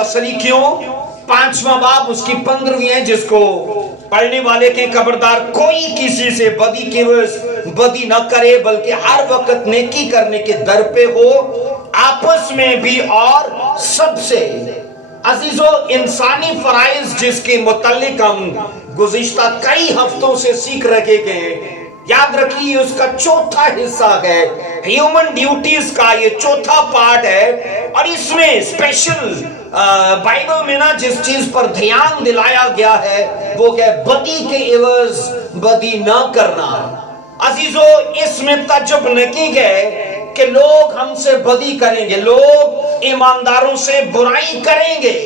तसली क्यों? 5वां बाब उसकी 15वीं है, जिसको पढ़ने वाले के खबरदार कोई किसी से बदी न करे, बल्कि हर वक्त नेकी करने के दर पे हो, आपस में भी और सबसे। अजीजों, इंसानी फराइज जिसके मुतल्लिक हम गुज़िश्ता कई हफ्तों से सीख रहे हैं, याद रखिए उसका चौथा हिस्सा है, ह्यूमन ड्यूटीज का ये चौथा पार्ट है। और इसमें स्पेशल बाइबल में ना जिस चीज पर ध्यान दिलाया गया है वो है बदी के एवज बदी ना करना। अजीजों, इसमें तज्जुब नहीं है कि लोग हमसे बदी करेंगे, लोग ईमानदारों से बुराई करेंगे।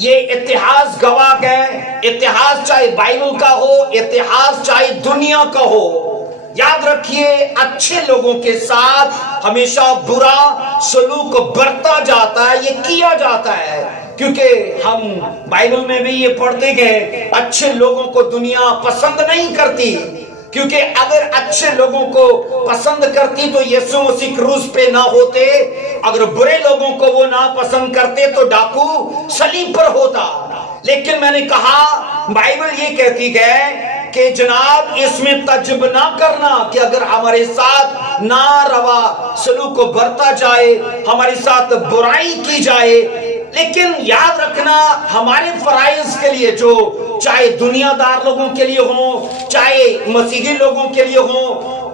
ये इतिहास गवाह है, इतिहास चाहे बाइबल का हो, इतिहास चाहे दुनिया का हो। याद रखिए, अच्छे लोगों के साथ हमेशा बुरा सलूक बरता जाता है, ये किया जाता है, क्योंकि हम बाइबल में भी ये पढ़ते हैं अच्छे लोगों को दुनिया पसंद नहीं करती, क्योंकि अगर अच्छे लोगों को पसंद करती तो यीशु मसीह क्रूस पे ना होते, अगर बुरे लोगों को वो ना पसंद करते तो डाकू सलीब पर होता। लेकिन मैंने कहा बाइबल ये कहती है कि जनाब इसमें तज्जुब ना करना कि अगर हमारे साथ नारवा सलूक को बरता जाए, हमारे साथ बुराई की जाए, लेकिन याद रखना हमारे फराइज के लिए, जो चाहे दुनियादार लोगों के लिए हो, चाहे मसीही लोगों के लिए हो,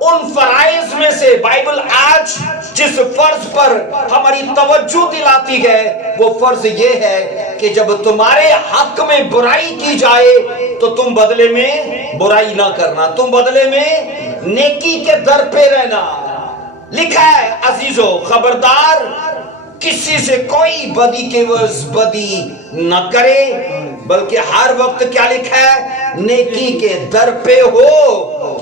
उन फराइज में से बाइबल आज जिस फर्ज पर हमारी तवज्जो दिलाती है वो फर्ज ये है कि जब तुम्हारे हक में बुराई की जाए तो तुम बदले में बुराई ना करना, तुम बदले में नेकी के दर पे रहना। लिखा है अजीजों, खबरदार किसी से कोई बदी के वज बदी न करे, बल्कि हर वक्त क्या लिखा है, नेकी के दर पे हो।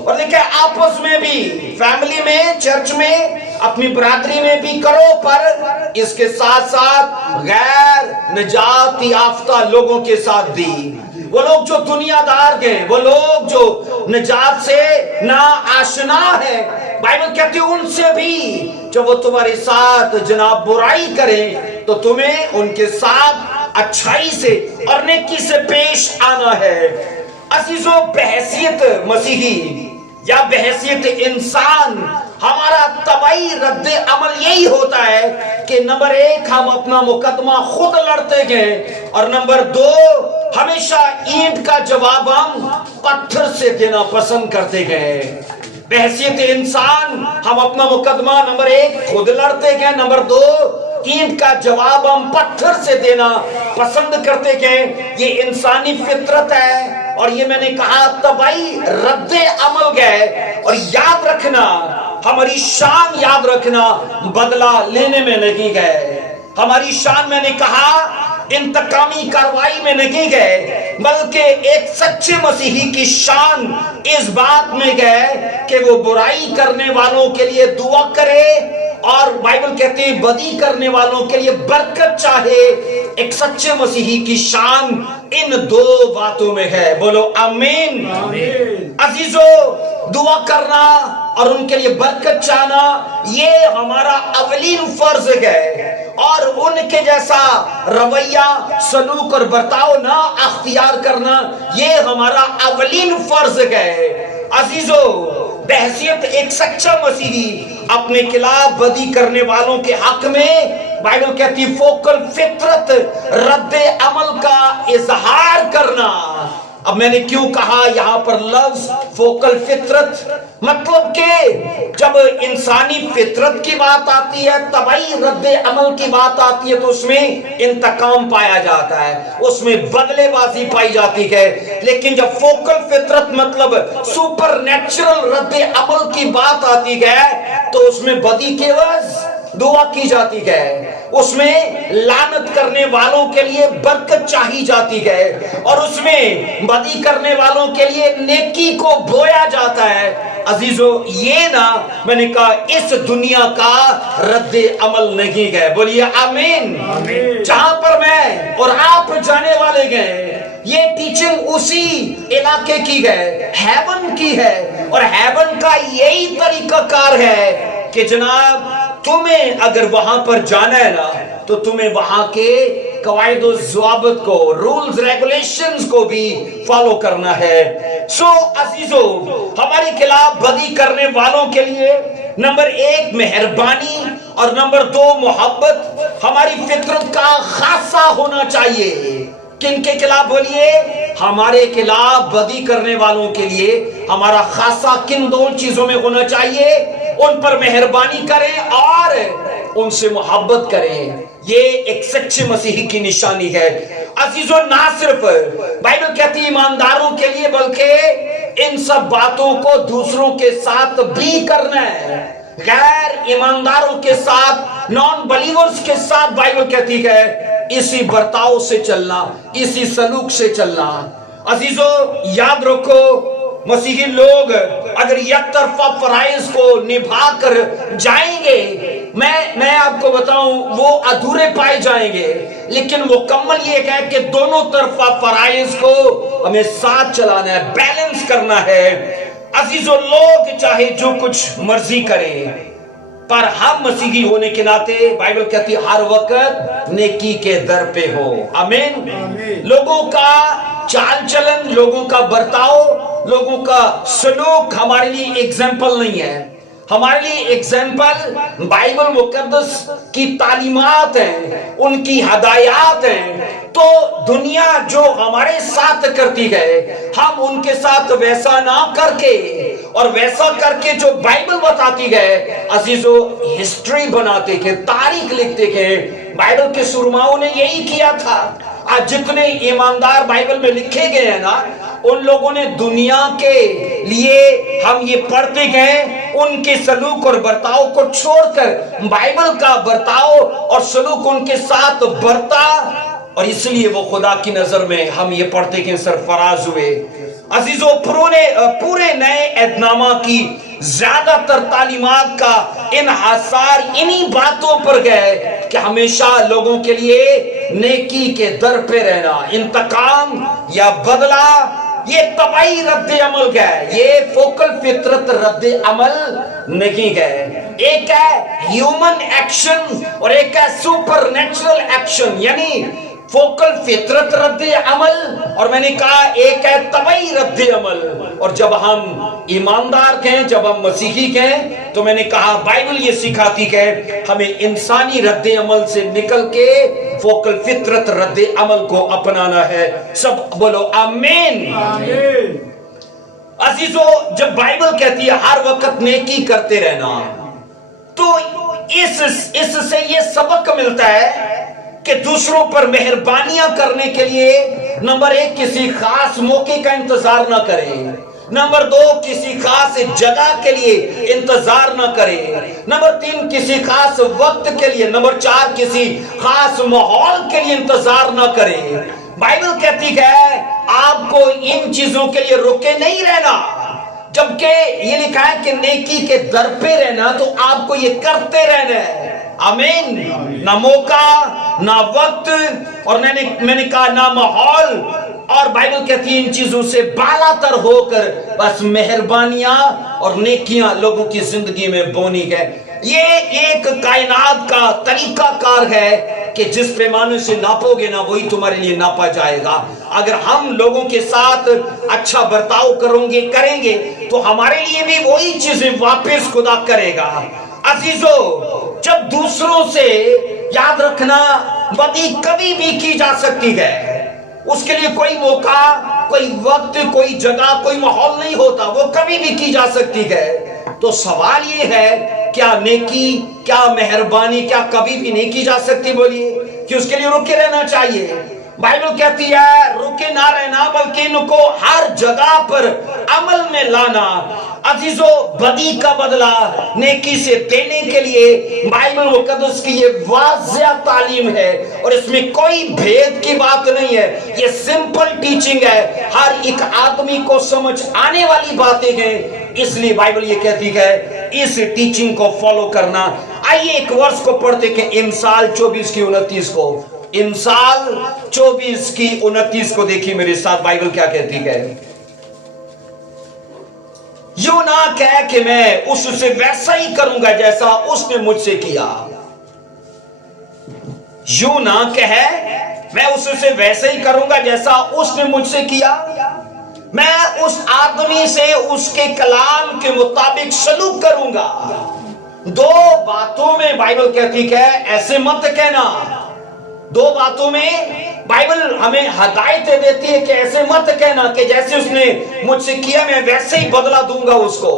और लिखा है आपस में भी, फैमिली में, चर्च में, अपनी बरादरी में भी करो, पर इसके साथ साथ गैर निजात याफ्ता लोगों के साथ भी, वो लोग जो दुनियादार हैं, वो लोग जो निजात से ना आशना है, बाइबल कहती है उनसे भी जब वो तुम्हारे साथ जनाब बुराई करें तो तुम्हें उनके साथ अच्छाई से और नेकी से पेश आना है। अजीजों, बहैसियत मसीही या बहैसियत इंसान हमारा तबाई रद्द अमल यही होता है कि नंबर 1 हम अपना मुकदमा खुद लड़ते हैं, और नंबर 2 हमेशा ईंट का जवाब हम पत्थर से देना पसंद करते हैं। बहैसियत इंसान हम अपना मुकदमा नंबर 1 खुद लड़ते हैं, नंबर 2 ईंट का जवाब हम पत्थर से देना पसंद करते हैं। ये इंसानी फितरत है, और ये मैंने कहा तबाई रद्दे अमल गए। और याद रखना, हमारी शान याद रखना बदला लेने में नहीं गए, हमारी शान मैंने कहा इंतकामी कार्रवाई में नहीं गए, बल्कि एक सच्चे मसीही की शान इस बात में गए कि वो बुराई करने वालों के लिए दुआ करे, और बाइबल कहती है बदी करने वालों के लिए बरकत चाहे। एक सच्चे मसीही की शान इन 2 बातों में है। बोलो आमीन। अजीजों, दुआ करना और उनके लिए बरकत चाहना ये हमारा अवलीन फर्ज है, और उनके जैसा रवैया, सलूक और बर्ताव ना अख्तियार करना ये हमारा अवलीन फर्ज है। अजीजों, बहैसियत एक सच्चा मसीही अपने खिलाफ बदी करने वालों के हक में बाइबल कहती फोकल फितरत रद्दे अमल का इजहार करना। अब मैंने क्यों कहा यहाँ पर लफ्ज फोकल फितरत, मतलब के जब इंसानी फितरत की बात आती है, तबाई रद्दे अमल की बात आती है, तो उसमें इंतकाम पाया जाता है, उसमें बदलेबाजी पाई जाती है। लेकिन जब फोकल फितरत मतलब सुपर नेचुरल रद्दे अमल की बात आती है तो उसमें बदी के वज दुआ की जाती है, उसमें लानत करने वालों के लिए बरकत चाही जाती है, और उसमें बदी करने वालों के लिए नेकी को बोया जाता है। अजीजों, ये ना मैंने कहा इस दुनिया का रद्दे अमल नहीं है। बोलिए आमीन। जहां पर मैं और आप जाने वाले गए, ये टीचिंग उसी इलाके की है, हेवन की है, और हेवन का यही तरीका कार है कि जनाब तुम्हें अगर वहां पर जाना है ना, तो तुम्हें वहां के कवायद ज़वाबित को, रूल्स रेगुलेशंस को भी फॉलो करना है। सो अजीजों, हमारे खिलाफ बदी करने वालों के लिए नंबर 1 मेहरबानी और नंबर 2 मोहब्बत हमारी फितरत का खासा होना चाहिए। किनके खिलाफ बोलिए? हमारे खिलाफ बदी करने वालों के लिए हमारा खासा किन 2 चीजों में होना चाहिए? उन पर मेहरबानी करें और उनसे मोहब्बत करें। ये एक सच्चे मसीही की निशानी है। अजीजों, ना सिर्फ बाइबल कहती है ईमानदारों के लिए, बल्कि इन सब बातों को दूसरों के साथ भी करना है। गैर ईमानदारों के साथ, नॉन बलीवर्स के साथ बाइबल कहती है इसी बर्ताव से चलना, इसी सलूक से चलना। अजीजों, याद रखो, मसीही लोग अगर एक तरफा फराइज को निभा कर जाएंगे, मैं आपको बताऊं, वो अधूरे पाए जाएंगे। लेकिन मुकम्मल ये है कि दोनों तरफा फराइज को हमें साथ चलाना है, बैलेंस करना है। अजीजों, लोग चाहे जो कुछ मर्जी करें, पर हम मसीही होने के नाते बाइबल कहती है हर वक्त नेकी के दर पे हो। आमीन। लोगों का चाल चलन, लोगों का बर्ताव, लोगों का सलूक हमारे लिए एग्जाम्पल नहीं है। हमारे लिए एग्जाम्पल बाइबल मुकद्दस की तालीमात है, उनकी हदायत है। तो दुनिया जो हमारे साथ करती है, हम उनके साथ वैसा ना करके और वैसा करके जो बाइबल बताती है, अजीजों, हिस्ट्री बनाते के, तारीख लिखते के। बाइबल के सुरमाओं ने यही किया था। आज जितने ईमानदार बाइबल में लिखे गए हैं ना, उन लोगों ने दुनिया के लिए, हम ये पढ़ते गए, उनके सलूक और बर्ताव को छोड़कर बाइबल का बर्ताव और सलूक उनके साथ बरता, और इसलिए वो खुदा की नजर में हम ये पढ़ते कि सरफराज हुए। अजीजों, पूरे नए एहदनामा की ज्यादातर तालीमात का इन्हासार इन्हीं बातों पर गए कि हमेशा लोगों के लिए नेकी के दर पे रहना। इंतकाम या बदला ये तबाही रद्द अमल गए, ये फोकल फितरत रद्द अमल नहीं गए। एक है ह्यूमन एक्शन और एक है सुपर नेचुरल एक्शन, यानी फोकल फितरत रद्द अमल, और मैंने कहा एक है तबाही रद्द अमल। और जब हम ईमानदार कहें, जब हम मसीही कहें, तो मैंने कहा बाइबल ये सिखाती है हमें इंसानी रद्द अमल से निकल के फोकल फितरत रद्द अमल को अपनाना है। सब बोलो आमीन। अजीजों, जब बाइबल कहती है हर वक्त नेकी करते रहना, तो इससे ये सबक मिलता है कि दूसरों पर मेहरबानियां करने के लिए नंबर 1 किसी खास मौके का इंतजार ना करें, नंबर 2 किसी खास जगह के लिए इंतजार ना करें, नंबर 3 किसी खास वक्त के लिए, नंबर 4 किसी खास माहौल के लिए इंतजार ना करें। बाइबल कहती है आपको इन चीजों के लिए रुके नहीं रहना, जबकि ये लिखा है कि नेकी के दर पे रहना, तो आपको ये करते रहना है। आमीन। ना मौका, ना वक्त, और मैंने कहा ना माहौल। और बाइबल कहती है इन चीजों से बालातर होकर बस मेहरबानियां और नेकियां लोगों की जिंदगी में बोनी है। ये एक कायनात का तरीका कार है कि जिस पैमाने से नापोगे ना, वही तुम्हारे लिए नापा जाएगा। अगर हम लोगों के साथ अच्छा बर्ताव करेंगे तो हमारे लिए भी वही चीजें वापस खुदा करेगा। अजीजों, जब दूसरों से, याद रखना, बदी कभी भी की जा सकती है, उसके लिए कोई मौका, कोई वक्त, कोई जगह, कोई माहौल नहीं होता, वो कभी भी की जा सकती है। तो सवाल ये है, क्या नेकी, क्या मेहरबानी, क्या कभी भी नहीं की जा सकती? बोलिए कि उसके लिए रुके रहना चाहिए। बाइबल कहती है रुके ना रहना, बल्कि इनको हर जगह पर अमल में लाना। अजीजों, बदी का बदला नेकी से देने के लिए बाइबल मुकद्दस की ये वाज़िह तालीम है, और इसमें कोई भेद की बात नहीं है। ये सिंपल टीचिंग है, हर एक आदमी को समझ आने वाली बातें हैं। इसलिए बाइबल ये कहती है इस टीचिंग को फॉलो करना। आइए एक वर्ष को पढ़ते कि इमसाल 24 की 29 को, इमसाल 24 की 29 को देखिए मेरे साथ, बाइबल क्या कहती है। यूं ना कह कि मैं उससे वैसा ही करूंगा जैसा उसने मुझसे किया। यूं ना कह मैं उससे वैसे ही करूंगा जैसा उसने मुझसे किया। मैं उस आदमी से उसके कलाम के मुताबिक सलूक करूंगा। दो बातों में बाइबल कहती है ऐसे मत कहना। दो बातों में बाइबल हमें हदायतें देती है कि ऐसे मत कहना कि जैसे उसने मुझसे किया मैं वैसे ही बदला दूंगा उसको,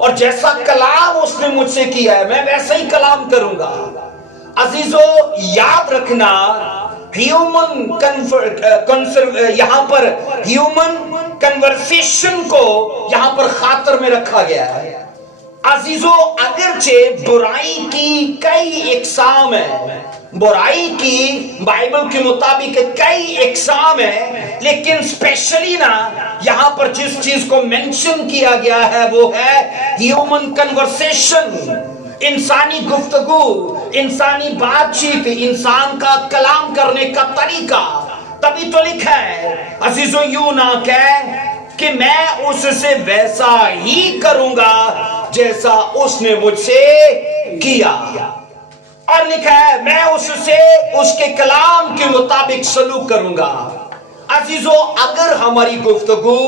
और जैसा कलाम उसने मुझसे किया है मैं वैसे ही कलाम करूंगा। अजीजों, याद रखना, ह्यूमन यहां पर ह्यूमन कन्वर्सेशन को यहां पर खातर में रखा गया है। अजीजों, अगरचे बुराई की कई इकसाम है, बुराई की बाइबल के मुताबिक कई इकसाम है, लेकिन स्पेशली ना यहां पर जिस चीज को मेंशन किया गया है वो है ह्यूमन कन्वर्सेशन, इंसानी गुफ्तगू, इंसानी बातचीत, इंसान का कलाम करने का तरीका। तभी तो लिखा है अजीजों, यूं ना कह कि मैं उससे वैसा ही करूंगा जैसा उसने मुझसे किया, और लिखा है मैं उससे उसके कलाम के मुताबिक सलूक करूंगा। अजीजों, अगर हमारी गुफ्तगू,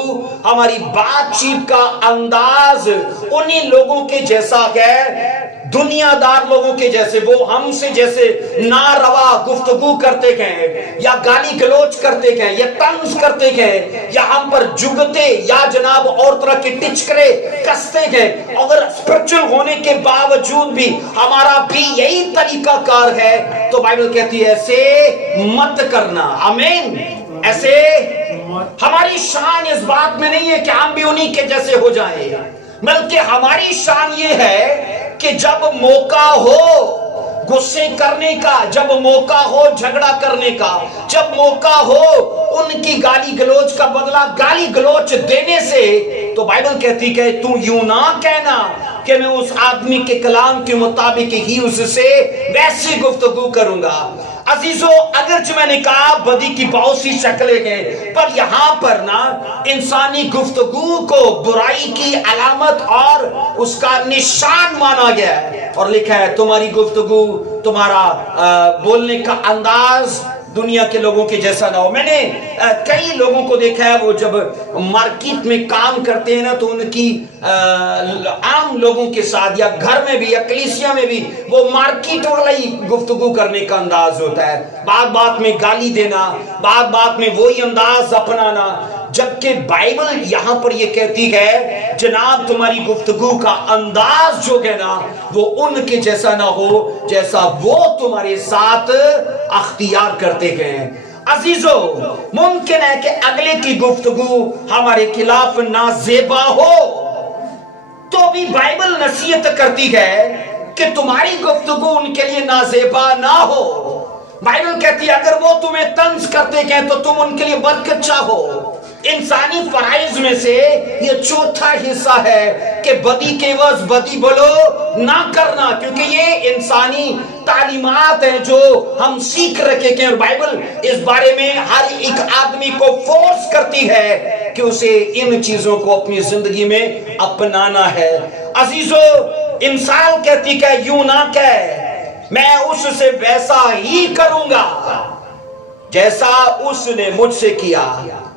हमारी बातचीत का अंदाज उन्हीं लोगों के जैसा है, दुनियादार लोगों के जैसे, वो हमसे जैसे नारवा गुफ्तगू करते गए या गाली गलोच करते गए या तंज करते गए या हम पर जुगते या जनाब और तरह के टिचकरे कसते गए, अगर स्पिरिचुअल होने के बावजूद भी हमारा भी यही तरीका कार है, तो बाइबल कहती है ऐसे मत करना। आमीन। ऐसे हमारी शान इस बात में नहीं है कि हम भी उन्हीं के जैसे हो जाएं, बल्कि हमारी शान ये है कि जब मौका हो गुस्से करने का, जब मौका हो झगड़ा करने का, जब मौका हो उनकी गाली गलोच का बदला गाली गलोच देने से, तो बाइबल कहती है तू यूं ना कहना कि मैं उस आदमी के कलाम के मुताबिक ही उससे वैसी गुफ्तगू करूंगा। अजीजों, अगर जो मैंने कहा बदी की बहुत सी शक्लें हैं, पर यहां पर ना इंसानी गुफ्तगू को बुराई की अलामत और उसका निशान माना गया है, और लिखा है तुम्हारी गुफ्तगू, तुम्हारा बोलने का अंदाज दुनिया के लोगों के जैसा ना हो। मैंने कई लोगों को देखा है, वो जब मार्केट में काम करते हैं ना, तो उनकी आम लोगों के साथ या घर में भी या कलीसिया में भी वो मार्केट वाला ही गुफ्तगू करने का अंदाज होता है। बात बात में गाली देना, बात बात में वही अंदाज अपनाना, जबकि बाइबल यहां पर ये कहती है जनाब तुम्हारी गुफ्तगू का अंदाज जो है ना वो उनके जैसा ना हो जैसा वो तुम्हारे साथ अख्तियार करते हैं। अजीजों, मुमकिन है कि अगले की गुफ्तगू हमारे खिलाफ नाजेबा हो, तो भी बाइबल नसीहत करती है कि तुम्हारी गुफ्तगू उनके लिए नाजेबा ना हो। बाइबल कहती है अगर वो तुम्हें तंज करते हैं तो तुम उनके लिए बरकत चाहो। इंसानी फराइज में से ये चौथा हिस्सा है कि बदी के वज बदी बोलो ना करना, क्योंकि ये इंसानी तालीमात है जो हम सीख रखे हैं, और बाइबल इस बारे में हर एक आदमी को फोर्स करती है कि उसे इन चीजों को अपनी जिंदगी में अपनाना है। अजीजों, इंसान कहती है यूं ना कह मैं उससे वैसा ही करूंगा जैसा उसने मुझसे किया।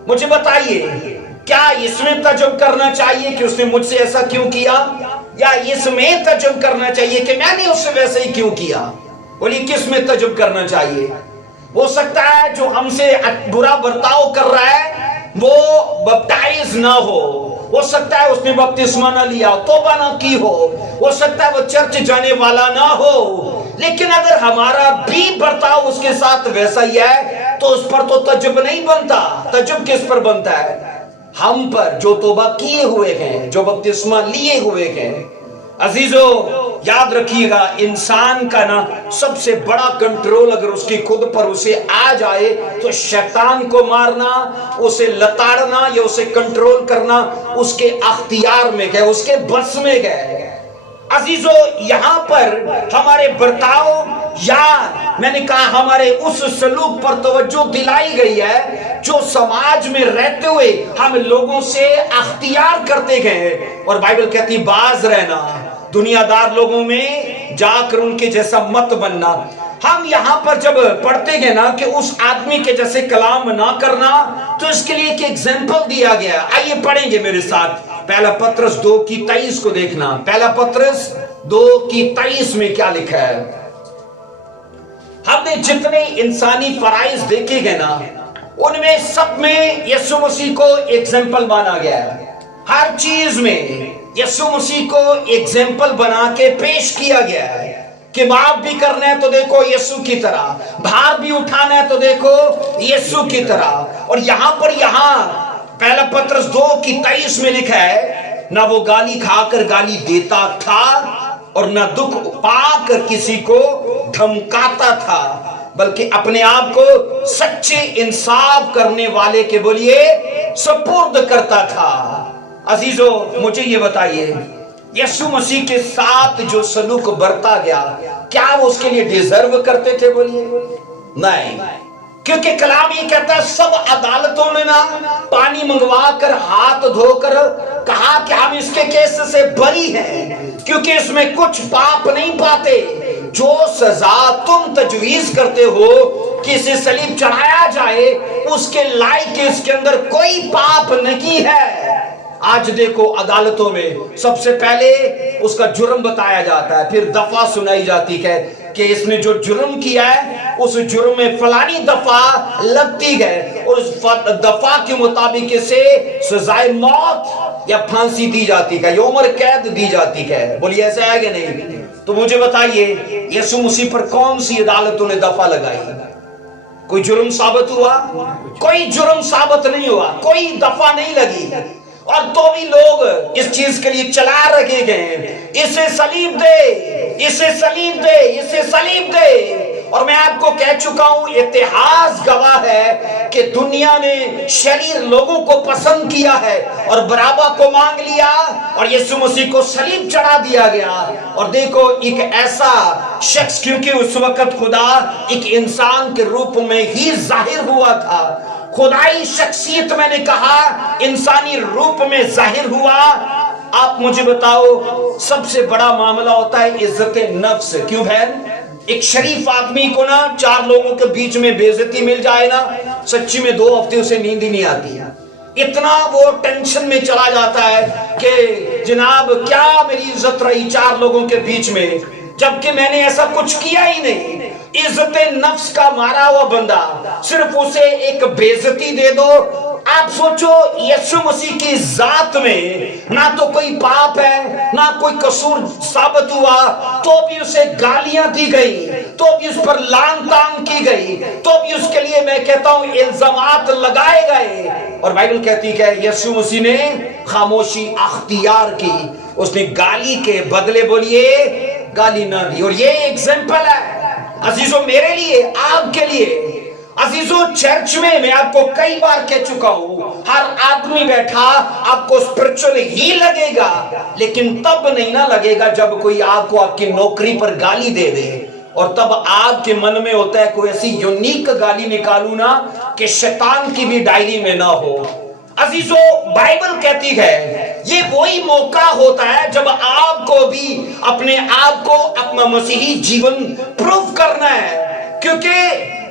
मुझे बताइए, क्या इसमें तजुब करना चाहिए कि उसने मुझसे ऐसा क्यों किया, या इसमें तजुब करना चाहिए कि मैंने उससे वैसे ही क्यों किया? बोलिए, किस में तजुब करना चाहिए? हो सकता है जो हमसे बुरा बर्ताव कर रहा है वो बप्टाइज ना हो सकता है उसने बपतिस्मा ना लिया, तौबा ना की हो सकता है वो चर्च जाने वाला ना हो, लेकिन अगर हमारा भी बर्ताव उसके साथ वैसा ही है तो उस पर तो तजुब नहीं बनता। तजुब किस पर बनता है? हम पर जो तौबा किए हुए हैं, जो बपतिस्मा लिए हुए हैं। अजीजों, याद रखिएगा, इंसान का ना सबसे बड़ा कंट्रोल अगर उसकी खुद पर उसे आ जाए तो शैतान को मारना, उसे लताड़ना या उसे कंट्रोल करना उसके अख्तियार में गए, उसके बस में गए। अजीजो, यहाँ पर हमारे बर्ताव या मैंने कहा हमारे उस सलूक पर तवज्जो दिलाई गई है जो समाज में रहते हुए हम लोगों से अख्तियार करते गए। और बाइबल कहती बाज रहना, दुनियादार लोगों में जाकर उनके जैसा मत बनना। हम यहाँ पर जब पढ़ते गए ना कि उस आदमी के जैसे कलाम ना करना, तो इसके लिए एक एग्जाम्पल दिया गया। आइए पढ़ेंगे मेरे साथ पहला पत्रस 2:23 को देखना। पहला पत्रस 2:23 में क्या लिखा है? हमने जितने इंसानी फराइज देखे गए ना, उनमें सब में यीशु मसीह को एग्जाम्पल माना गया है। हर चीज में यीशु मसीह को एग्जाम्पल बना के पेश किया गया है कि माफ भी करना है तो देखो यीशु की तरह, भार भी उठाना है तो देखो यीशु की तरह। और यहाँ पर पहला पत्रस 2:23 में लिखा है, ना वो गाली खाकर गाली देता था और ना दुख पाकर किसी को धमकाता था, बल्कि अपने आप को सच्चे इंसाफ करने वाले के बोलिए सुपुर्द करता था। अजीजों, मुझे ये बताइए, यीशु मसीह के साथ जो सलूक बरता गया, क्या वो उसके लिए डिजर्व करते थे? बोलिए नहीं, क्योंकि कलाम ये कहता है सब अदालतों में ना पानी मंगवा कर हाथ धोकर कहा कि हम इसके केस से बरी हैं, क्योंकि इसमें कुछ पाप नहीं पाते। जो सजा तुम तजवीज करते हो कि इसे सलीब चढ़ाया जाए, उसके लायक इसके अंदर कोई पाप नहीं है। आज देखो अदालतों में सबसे पहले उसका जुर्म बताया जाता है, फिर दफा सुनाई जाती है कि इसने जो जुर्म किया है उस जुर्म में फलानी दफा लगती है और उस दफा के मुताबिक इसे सजाए मौत या फांसी दी जाती है या उम्र कैद दी जाती है। बोलिए ऐसा है कि नहीं? तो मुझे बताइए, यीशु मसीह पर कौन सी अदालतों ने दफा लगाई? कोई जुर्म साबित हुआ? कोई जुर्म साबित नहीं हुआ, कोई दफा नहीं लगी। और तो भी लोग इस चीज के लिए चला रखे गए, इसे सलीब दे, इसे सलीब दे, इसे सलीब दे। और मैं आपको कह चुका हूं, इतिहास गवाह है कि दुनिया ने शरीर लोगों को पसंद किया है और बराबा को मांग लिया और यीशु मसीह को सलीब चढ़ा दिया गया। और देखो, एक ऐसा शख्स, क्योंकि उस वक्त खुदा एक इंसान के रूप में ही जाहिर हुआ था, खुदाई शख्सियत मैंने कहा इंसानी रूप में जाहिर हुआ। आप मुझे बताओ, सबसे बड़ा मामला होता है इज्जत नफ्स। क्यों बहन? एक शरीफ आदमी को ना 4 लोगों के बीच में बेइज्जती मिल जाए ना, सच्ची में 2 हफ्ते उसे नींद ही नहीं आती है। इतना वो टेंशन में चला जाता है कि जनाब क्या मेरी इज्जत रही 4 लोगों के बीच में, जबकि मैंने ऐसा कुछ किया ही नहीं। इज्जत नफ्स का मारा हुआ बंदा, सिर्फ उसे एक बेइज्जती दे दो। आप सोचो, यीशु मसीह की जात में ना तो कोई पाप है, ना कोई कसूर साबित हुआ, तो भी उसे गालियां दी गई, तो भी उस पर लान तान की गई, तो भी उसके लिए मैं कहता हूं इल्जामात लगाए गए। और बाइबल कहती है यीशु मसीह ने खामोशी अख्तियार की, उसने गाली के बदले बोलिए गाली ना दी। और ये एग्जाम्पल है अजीजों मेरे लिए, आपके लिए। अजीजों, चर्च में मैं आपको कई बार कह चुका हूं, हर आदमी बैठा आपको स्पिरिचुअल ही लगेगा, लेकिन तब नहीं ना लगेगा जब कोई आपको आपकी नौकरी पर गाली दे दे, और तब आपके मन में होता है कोई ऐसी यूनिक गाली निकालू ना कि शैतान की भी डायरी में ना हो। अजीजों, बाइबल कहती है ये वही मौका होता है जब आपको भी अपने आप को अपना मसीही जीवन प्रूव करना है, क्योंकि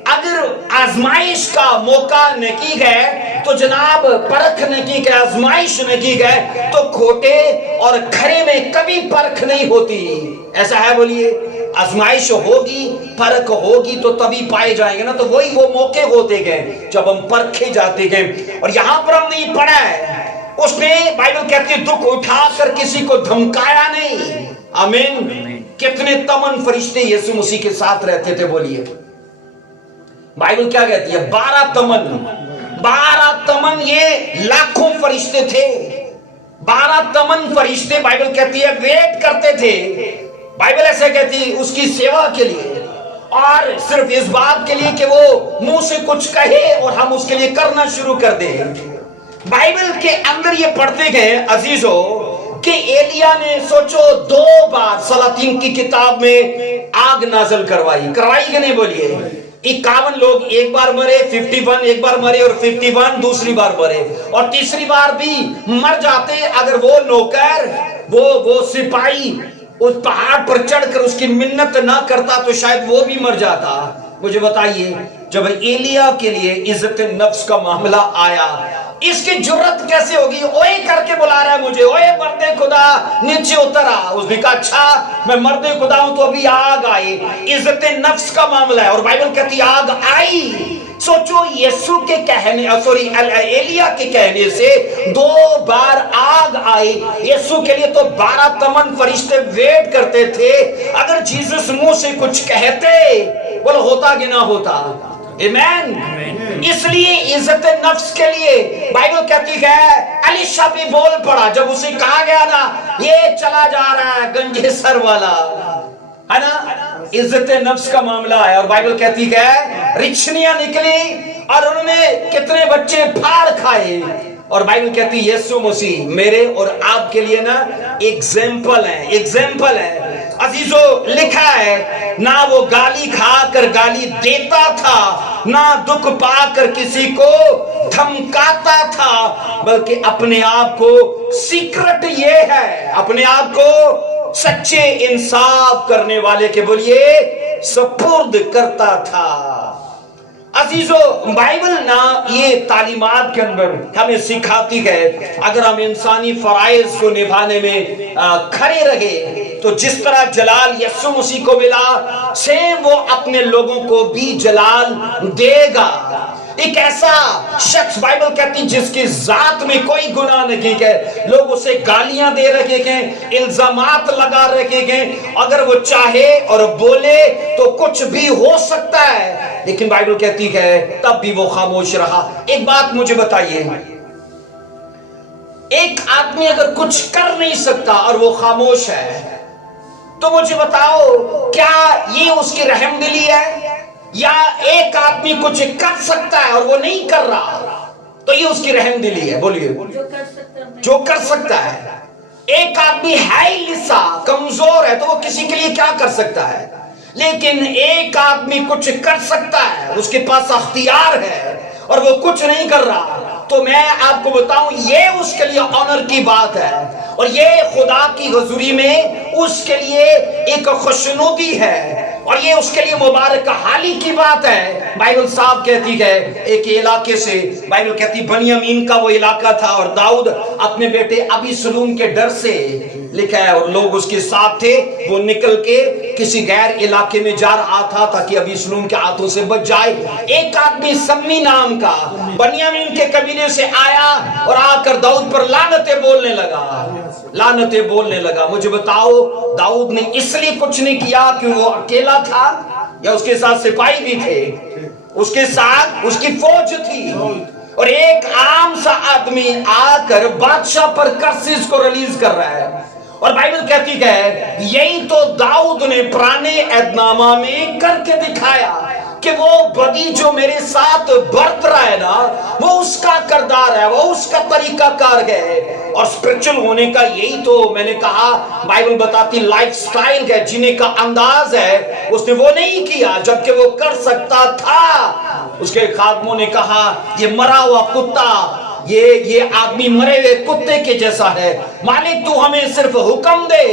अगर आजमाइश का मौका नहीं है तो जनाब परख नहीं है, आजमाइश नहीं है तो खोटे और खरे में कभी परख नहीं होती। ऐसा है? बोलिए, आजमाइश होगी, परख होगी तो तभी पाए जाएंगे ना। तो वही वो मौके होते गए जब हम परखे जाते गए। और यहां पर हमने ये पढ़ा है, उसने बाइबल कहती है दुख उठाकर किसी को धमकाया नहीं। आमीन। कितने तमन फरिश्ते यीशु मसीह के साथ रहते थे? बोलिए, बाइबल क्या कहती है? 12 तमन, 12 तमन, ये लाखों फरिश्ते थे। 12 तमन फरिश्ते बाइबल कहती है वेट करते थे। बाइबल ऐसे कहती है उसकी सेवा के लिए, और सिर्फ इस बात के लिए कि वो मुंह से कुछ कहे और हम उसके लिए करना शुरू कर दें। बाइबल के अंदर ये पढ़ते गए अजीजों, کہ ایلیا نے سوچو 2 بار سلاطین کی کتاب میں آگ نازل کروائی کہ نہیں بولیے؟ 51 لوگ ایک بار مرے، 51 ایک بار مرے، اور 51 دوسری بار مرے، اور تیسری بار بھی مر جاتے اگر وہ نوکر وہ سپاہی اس پہاڑ پر چڑھ کر اس کی منت نہ کرتا تو شاید وہ بھی مر جاتا۔ مجھے بتائیے جب ایلیا کے لیے عزت نفس کا معاملہ آیا، اس کی جرت کیسے ہوگی؟ اوئے کر کے بلا رہا ہے مجھے، اوئے مرد خدا نیچے اترا۔ اس نے کہا اچھا میں مرد خدا ہوں تو ابھی آگ آئی۔ عزت نفس کا معاملہ ہے، اور بائبل کہتی آگ آئی۔ سوچو یسوع کے کہنے ایلیا کے کہنے سے 2 بار آگ آئی۔ یسوع کے لیے تو 12 تمن فرشتے ویٹ کرتے تھے، اگر جیسس منہ سے کچھ کہتے بولو ہوتا کہ نہ ہوتا؟ آمین۔ اس لیے عزت نفس کے لیے بائبل کہتی ہے الیشا بھی بول پڑا جب اسے کہا گیا نا یہ چلا جا رہا ہے گنجے سر والا، ہے نا؟ عزت نفس کا معاملہ ہے، اور بائبل کہتی ہے رچھنیاں نکلی اور انہوں نے کتنے بچے پھاڑ کھائے، اور بائبل کہتی یسوع مسیح میرے اور آپ کے لیے نا ایگزامپل ہے۔ عزیزو لکھا ہے نہ وہ گالی کھا کر گالی دیتا تھا، نہ دکھ پا کر کسی کو دھمکاتا تھا، بلکہ اپنے آپ کو سیکرٹ یہ ہے، اپنے آپ کو سچے انصاف کرنے والے کے بولیے سپرد کرتا تھا۔ عزیزو بائبل نا یہ تعلیمات کے اندر ہمیں سکھاتی ہے اگر ہم انسانی فرائض کو نبھانے میں کھڑے رہے تو جس طرح جلال یسوع مسیح کو ملا سیم وہ اپنے لوگوں کو بھی جلال دے گا۔ ایک ایسا شخص بائبل کہتی جس کی ذات میں کوئی گناہ نہیں ہے، لوگ اسے گالیاں دے رکھے گئے، الزامات لگا رکھے گئے، اگر وہ چاہے اور بولے تو کچھ بھی ہو سکتا ہے، لیکن بائبل کہتی ہے تب بھی وہ خاموش رہا۔ ایک بات مجھے بتائیے، ایک آدمی اگر کچھ کر نہیں سکتا اور وہ خاموش ہے تو مجھے بتاؤ کیا یہ اس کی رحم دلی ہے؟ یا ایک آدمی کچھ کر سکتا ہے اور وہ نہیں کر رہا تو یہ اس کی رحم دلی ہے؟ بولیے جو کر سکتا ہے۔ ایک آدمی ہے ہی لسا کمزور ہے تو وہ کسی کے لیے کیا کر سکتا ہے، لیکن ایک آدمی کچھ کر سکتا ہے، اس کے پاس اختیار ہے اور وہ کچھ نہیں کر رہا، تو میں آپ کو بتاؤں یہ اس کے لیے آنر کی بات ہے، اور یہ خدا کی حضوری میں اس کے لیے ایک خوشنودی ہے، اور یہ اس کے لیے مبارک حالی کی بات ہے۔ بائبل صاحب کہتی ہے ایک علاقے سے، بائبل کہتی بنیامین کا وہ علاقہ تھا، اور داؤد اپنے بیٹے ابی سلوم کے ڈر سے لکھا ہے اور لوگ اس کے ساتھ تھے، وہ نکل کے کسی غیر علاقے میں جا رہا تھا تاکہ ابی سلوم کے ہاتھوں سے بچ جائے۔ ایک آدمی سمی نام کا بنیامین کے قبیلے سے آیا اور آ کر داؤد پر لعنتیں بولنے لگا۔ مجھے بتاؤ داؤد نے اس لیے کچھ نہیں کیا کہ وہ اکیلا تھا یا اس کے ساتھ سپاہی بھی تھے، اس کے ساتھ اس کی فوج تھی، اور ایک عام سا آدمی آ کر بادشاہ پر کرسز کو ریلیز کر رہا ہے، اور بائبل کہتی ہے یہی تو داؤد نے پرانے عہد نامہ میں کر کے دکھایا کہ وہ بدی جو میرے ساتھ برت رہا ہے نا وہ اس کا کردار ہے، وہ اس کا طریقہ کار ہے، اور اسپرچل ہونے کا یہی تو میں نے کہا بائبل بتاتی لائف سٹائل ہے، جینے کا انداز ہے، اس نے وہ نہیں کیا جبکہ وہ کر سکتا تھا۔ اس کے خادموں نے کہا یہ مرا ہوا کتا، یہ آدمی مرے ہوئے کتے کے جیسا ہے، مالک تو ہمیں صرف حکم دے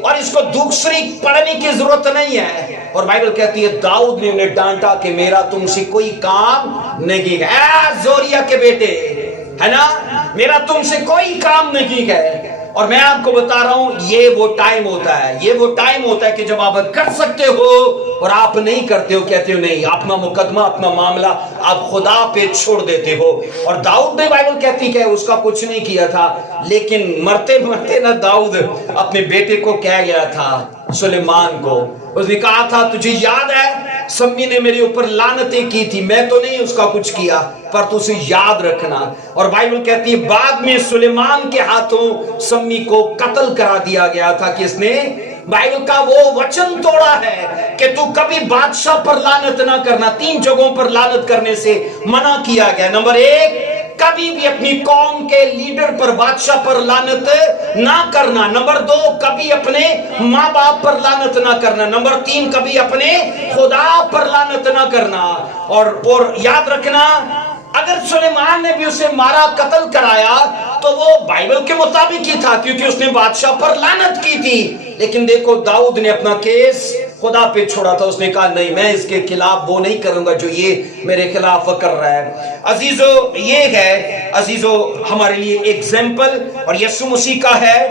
اور اس کو دوسری پڑھنے کی ضرورت نہیں ہے۔ اور بائبل کہتی ہے داؤد نے انہیں ڈانٹا کہ میرا تم سے کوئی کام نہیں ہے، اے زوریا کے بیٹے، ہے نا، میرا تم سے کوئی کام نہیں ہے۔ اور میں آپ کو بتا رہا ہوں یہ وہ ٹائم ہوتا ہے کہ جب آپ کر سکتے ہو اور آپ نہیں کرتے ہو، کہتے ہو نہیں، اپنا مقدمہ اپنا معاملہ آپ خدا پہ چھوڑ دیتے ہو۔ اور داؤد نے بائبل کہتی کہ اس کا کچھ نہیں کیا تھا، لیکن مرتے نہ داؤد اپنے بیٹے کو کہہ گیا تھا سلیمان کو، اس نے کہا تھا تجھے یاد ہے سمی نے میرے اوپر لعنتیں کی تھی، میں تو نہیں اس کا کچھ کیا پر تو اسے یاد رکھنا۔ اور بائبل کہتی ہے بعد میں سلیمان کے ہاتھوں سمی کو قتل کرا دیا گیا تھا، کس نے؟ بائبل کا وہ وچن توڑا ہے کہ تو کبھی بادشاہ پر لعنت نہ کرنا۔ 3 جگہوں پر لعنت کرنے سے منع کیا گیا۔ نمبر 1 कभी भी अपनी कौम के लीडर पर, बादशाह पर लानत ना करना। नंबर 2, कभी अपने माँ बाप पर लानत ना करना। नंबर 3, कभी अपने खुदा पर लानत ना करना। और याद रखना, अगर सुलेमान ने भी उसे मारा, कत्ल कराया, तो वो बाइबल के मुताबिक ही था, क्योंकि उसने बादशाह पर लानत की थी। लेकिन देखो, दाऊद ने अपना केस खुदा पे छोड़ा था। उसने कहा नहीं, मैं इसके खिलाफ वो नहीं करूंगा जो ये मेरे खिलाफ कर रहा है। अजीजो, ये है अजीजो हमारे लिए एग्जाम्पल, और यीशु मसीह का है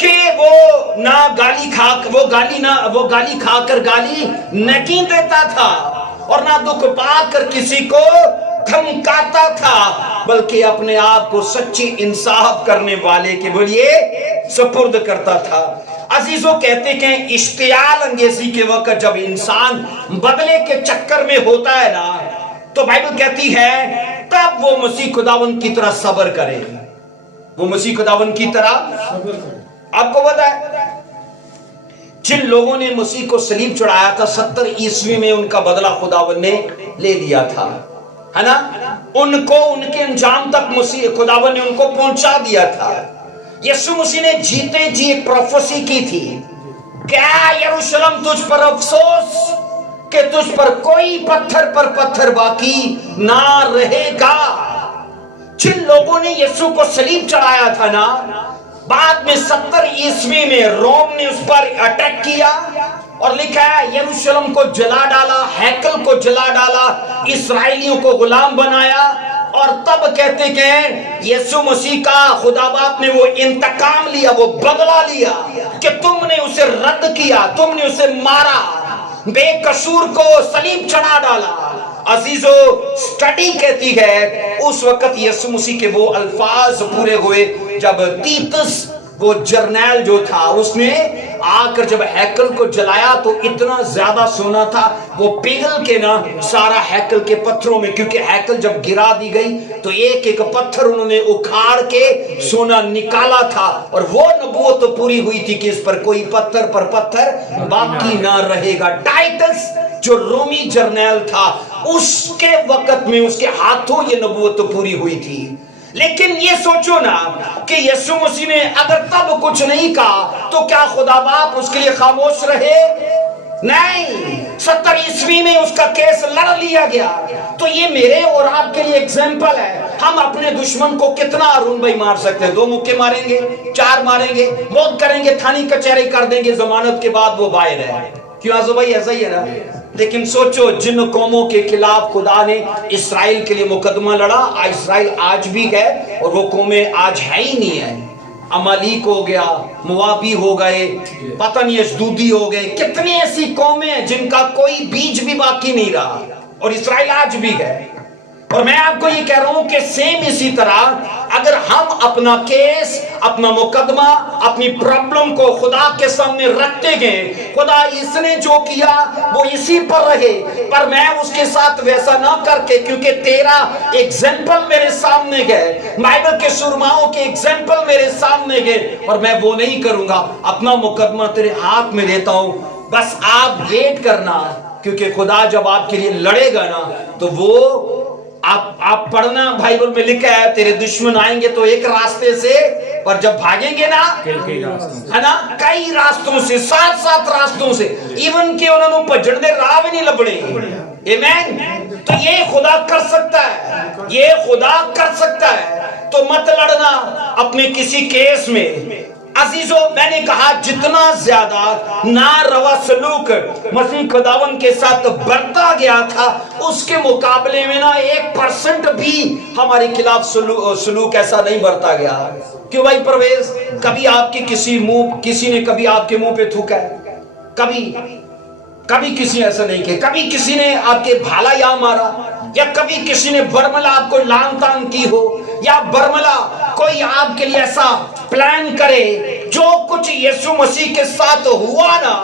कि वो ना गाली खाकर गाली नहीं देता था, और ना दुख पाकर किसी को धमकाता था, बल्कि अपने आप को सच्ची इंसाफ करने वाले के लिए सुपुर्द करता था। अजीजों, कहते कि इश्तियाल अंगेजी के वक्त जब इंसान बदले के चक्कर में होता है ना, तो बाइबल कहती है तब वो मसीह खुदावन की तरह सब्र करे। वो मसीह खुदावन की तरह आपको पता है, जिन लोगों ने मसीह को सलीब चढ़ाया था 70 ईस्वी में, उनका बदला खुदावन ने ले लिया था, है ना। उनको उनके अंजाम तक मसीह खुदावन ने उनको पहुंचा दिया था। यीशु मसीह ने जीते जी एक प्रोफेसी की थी, क्या यरूशलेम तुझ पर अफसोस कि तुझ पर कोई पत्थर पर पत्थर बाकी ना रहेगा। जिन लोगों ने यीशु को सलीब चढ़ाया था ना, बाद में 70 ईस्वी में रोम ने उस पर अटैक किया, और लिखा है यरूशलेम को जला डाला, हैकल को जला डाला, इस्राएलियों को गुलाम बनाया। और तब कहते कि यीशु मसीह का खुदा बाप ने वो इंतकाम लिया, वो बदला लिया कि तुमने उसे रद्द किया, तुमने उसे मारा, बेकसूर को सलीब चढ़ा डाला। अजीजो, स्टडी कहती है उस वक्त यीशु मसीह के वो अल्फाज पूरे हुए जब तीतस वो जर्नैल जो था, उसने आकर जब हैकल को जलाया तो इतना ज्यादा सोना था वो पिघल के ना सारा हैकल के पत्थरों में, क्योंकि हैकल जब गिरा दी गई तो एक एक पत्थर उन्होंने उखाड़ के सोना निकाला था, और वो नबूवत तो पूरी हुई थी कि इस पर कोई पत्थर पर पत्थर बाकी ना रहेगा। टाइटस जो रोमी जर्नैल था, उसके वक्त में उसके हाथों ये नबूवत तो पूरी हुई थी। लेकिन ये सोचो ना कि यीशु मसीह ने अगर तब कुछ नहीं कहा तो क्या खुदा बाप उसके लिए खामोश रहे? नहीं, 70 ईस्वी में उसका केस लड़ लिया गया। तो ये मेरे और आपके लिए एग्जाम्पल है, हम अपने दुश्मन को कितना अरुण भाई मार सकते हैं। 2 मुक्के मारेंगे, 4 मारेंगे, मौत करेंगे, थानी कचहरी कर देंगे, जमानत के बाद वो बाहर है। क्यों आजो भाई, ऐसा ही है ना। लेकिन सोचो, जिन कौमों के खिलाफ खुदा ने इस्राएल के लिए मुकदमा लड़ा, इस्राएल आज भी है, और वो कौमें आज है ही नहीं है। अमालीक हो गया, मुआबी हो गए, पता नहीं अशदूदी हो गए, कितनी ऐसी कौमें हैं जिनका कोई बीज भी बाकी नहीं रहा, और इस्राएल आज भी है। और मैं आपको ये कह रहा हूं कि सेम इसी तरह अगर हम अपना केस, अपना मुकदमा, अपनी प्रॉब्लम को खुदा के सामने रखते गए, खुदा इसने जो किया वो इसी पर रहे, पर मैं उसके साथ वैसा ना करके, क्योंकि तेरा एग्जाम्पल मेरे सामने गए, बाइबल के सुरमाओं के एग्जाम्पल मेरे सामने गए, और मैं वो नहीं करूंगा। अपना मुकदमा तेरे हाथ में देता हूं, बस आप वेट करना, क्योंकि खुदा जब आपके लिए लड़ेगा ना, तो वो आप पढ़ना, बाइबल में लिखा है तेरे दुश्मन आएंगे तो एक रास्ते से, पर जब भागेंगे ना, है ना, कई रास्तों से, 7 रास्तों से, इवन के उन्होंने भजन दे राह भी नहीं लबड़े। आमीन। तो ये खुदा कर सकता है, ये खुदा कर सकता है। तो मत लड़ना अपने किसी केस में। अजीजों, मैंने कहा जितना ज्यादा नारवा सलूक मसीह खुदावन के साथ बरता गया था, उसके मुकाबले में ना 1% भी हमारे खिलाफ सलूक ऐसा नहीं बरता गया। क्यों भाई परवेज, कभी आपके किसी ने कभी आपके मुंह पे थूका है? कभी किसी ऐसा नहीं किया। कभी किसी ने आपके भाला या मारा, या कभी किसी ने बरमला आपको लान तान की हो, या बरमला कोई आपके लिए ऐसा प्लान करे। जो कुछ यीशु मसीह के साथ हुआ ना,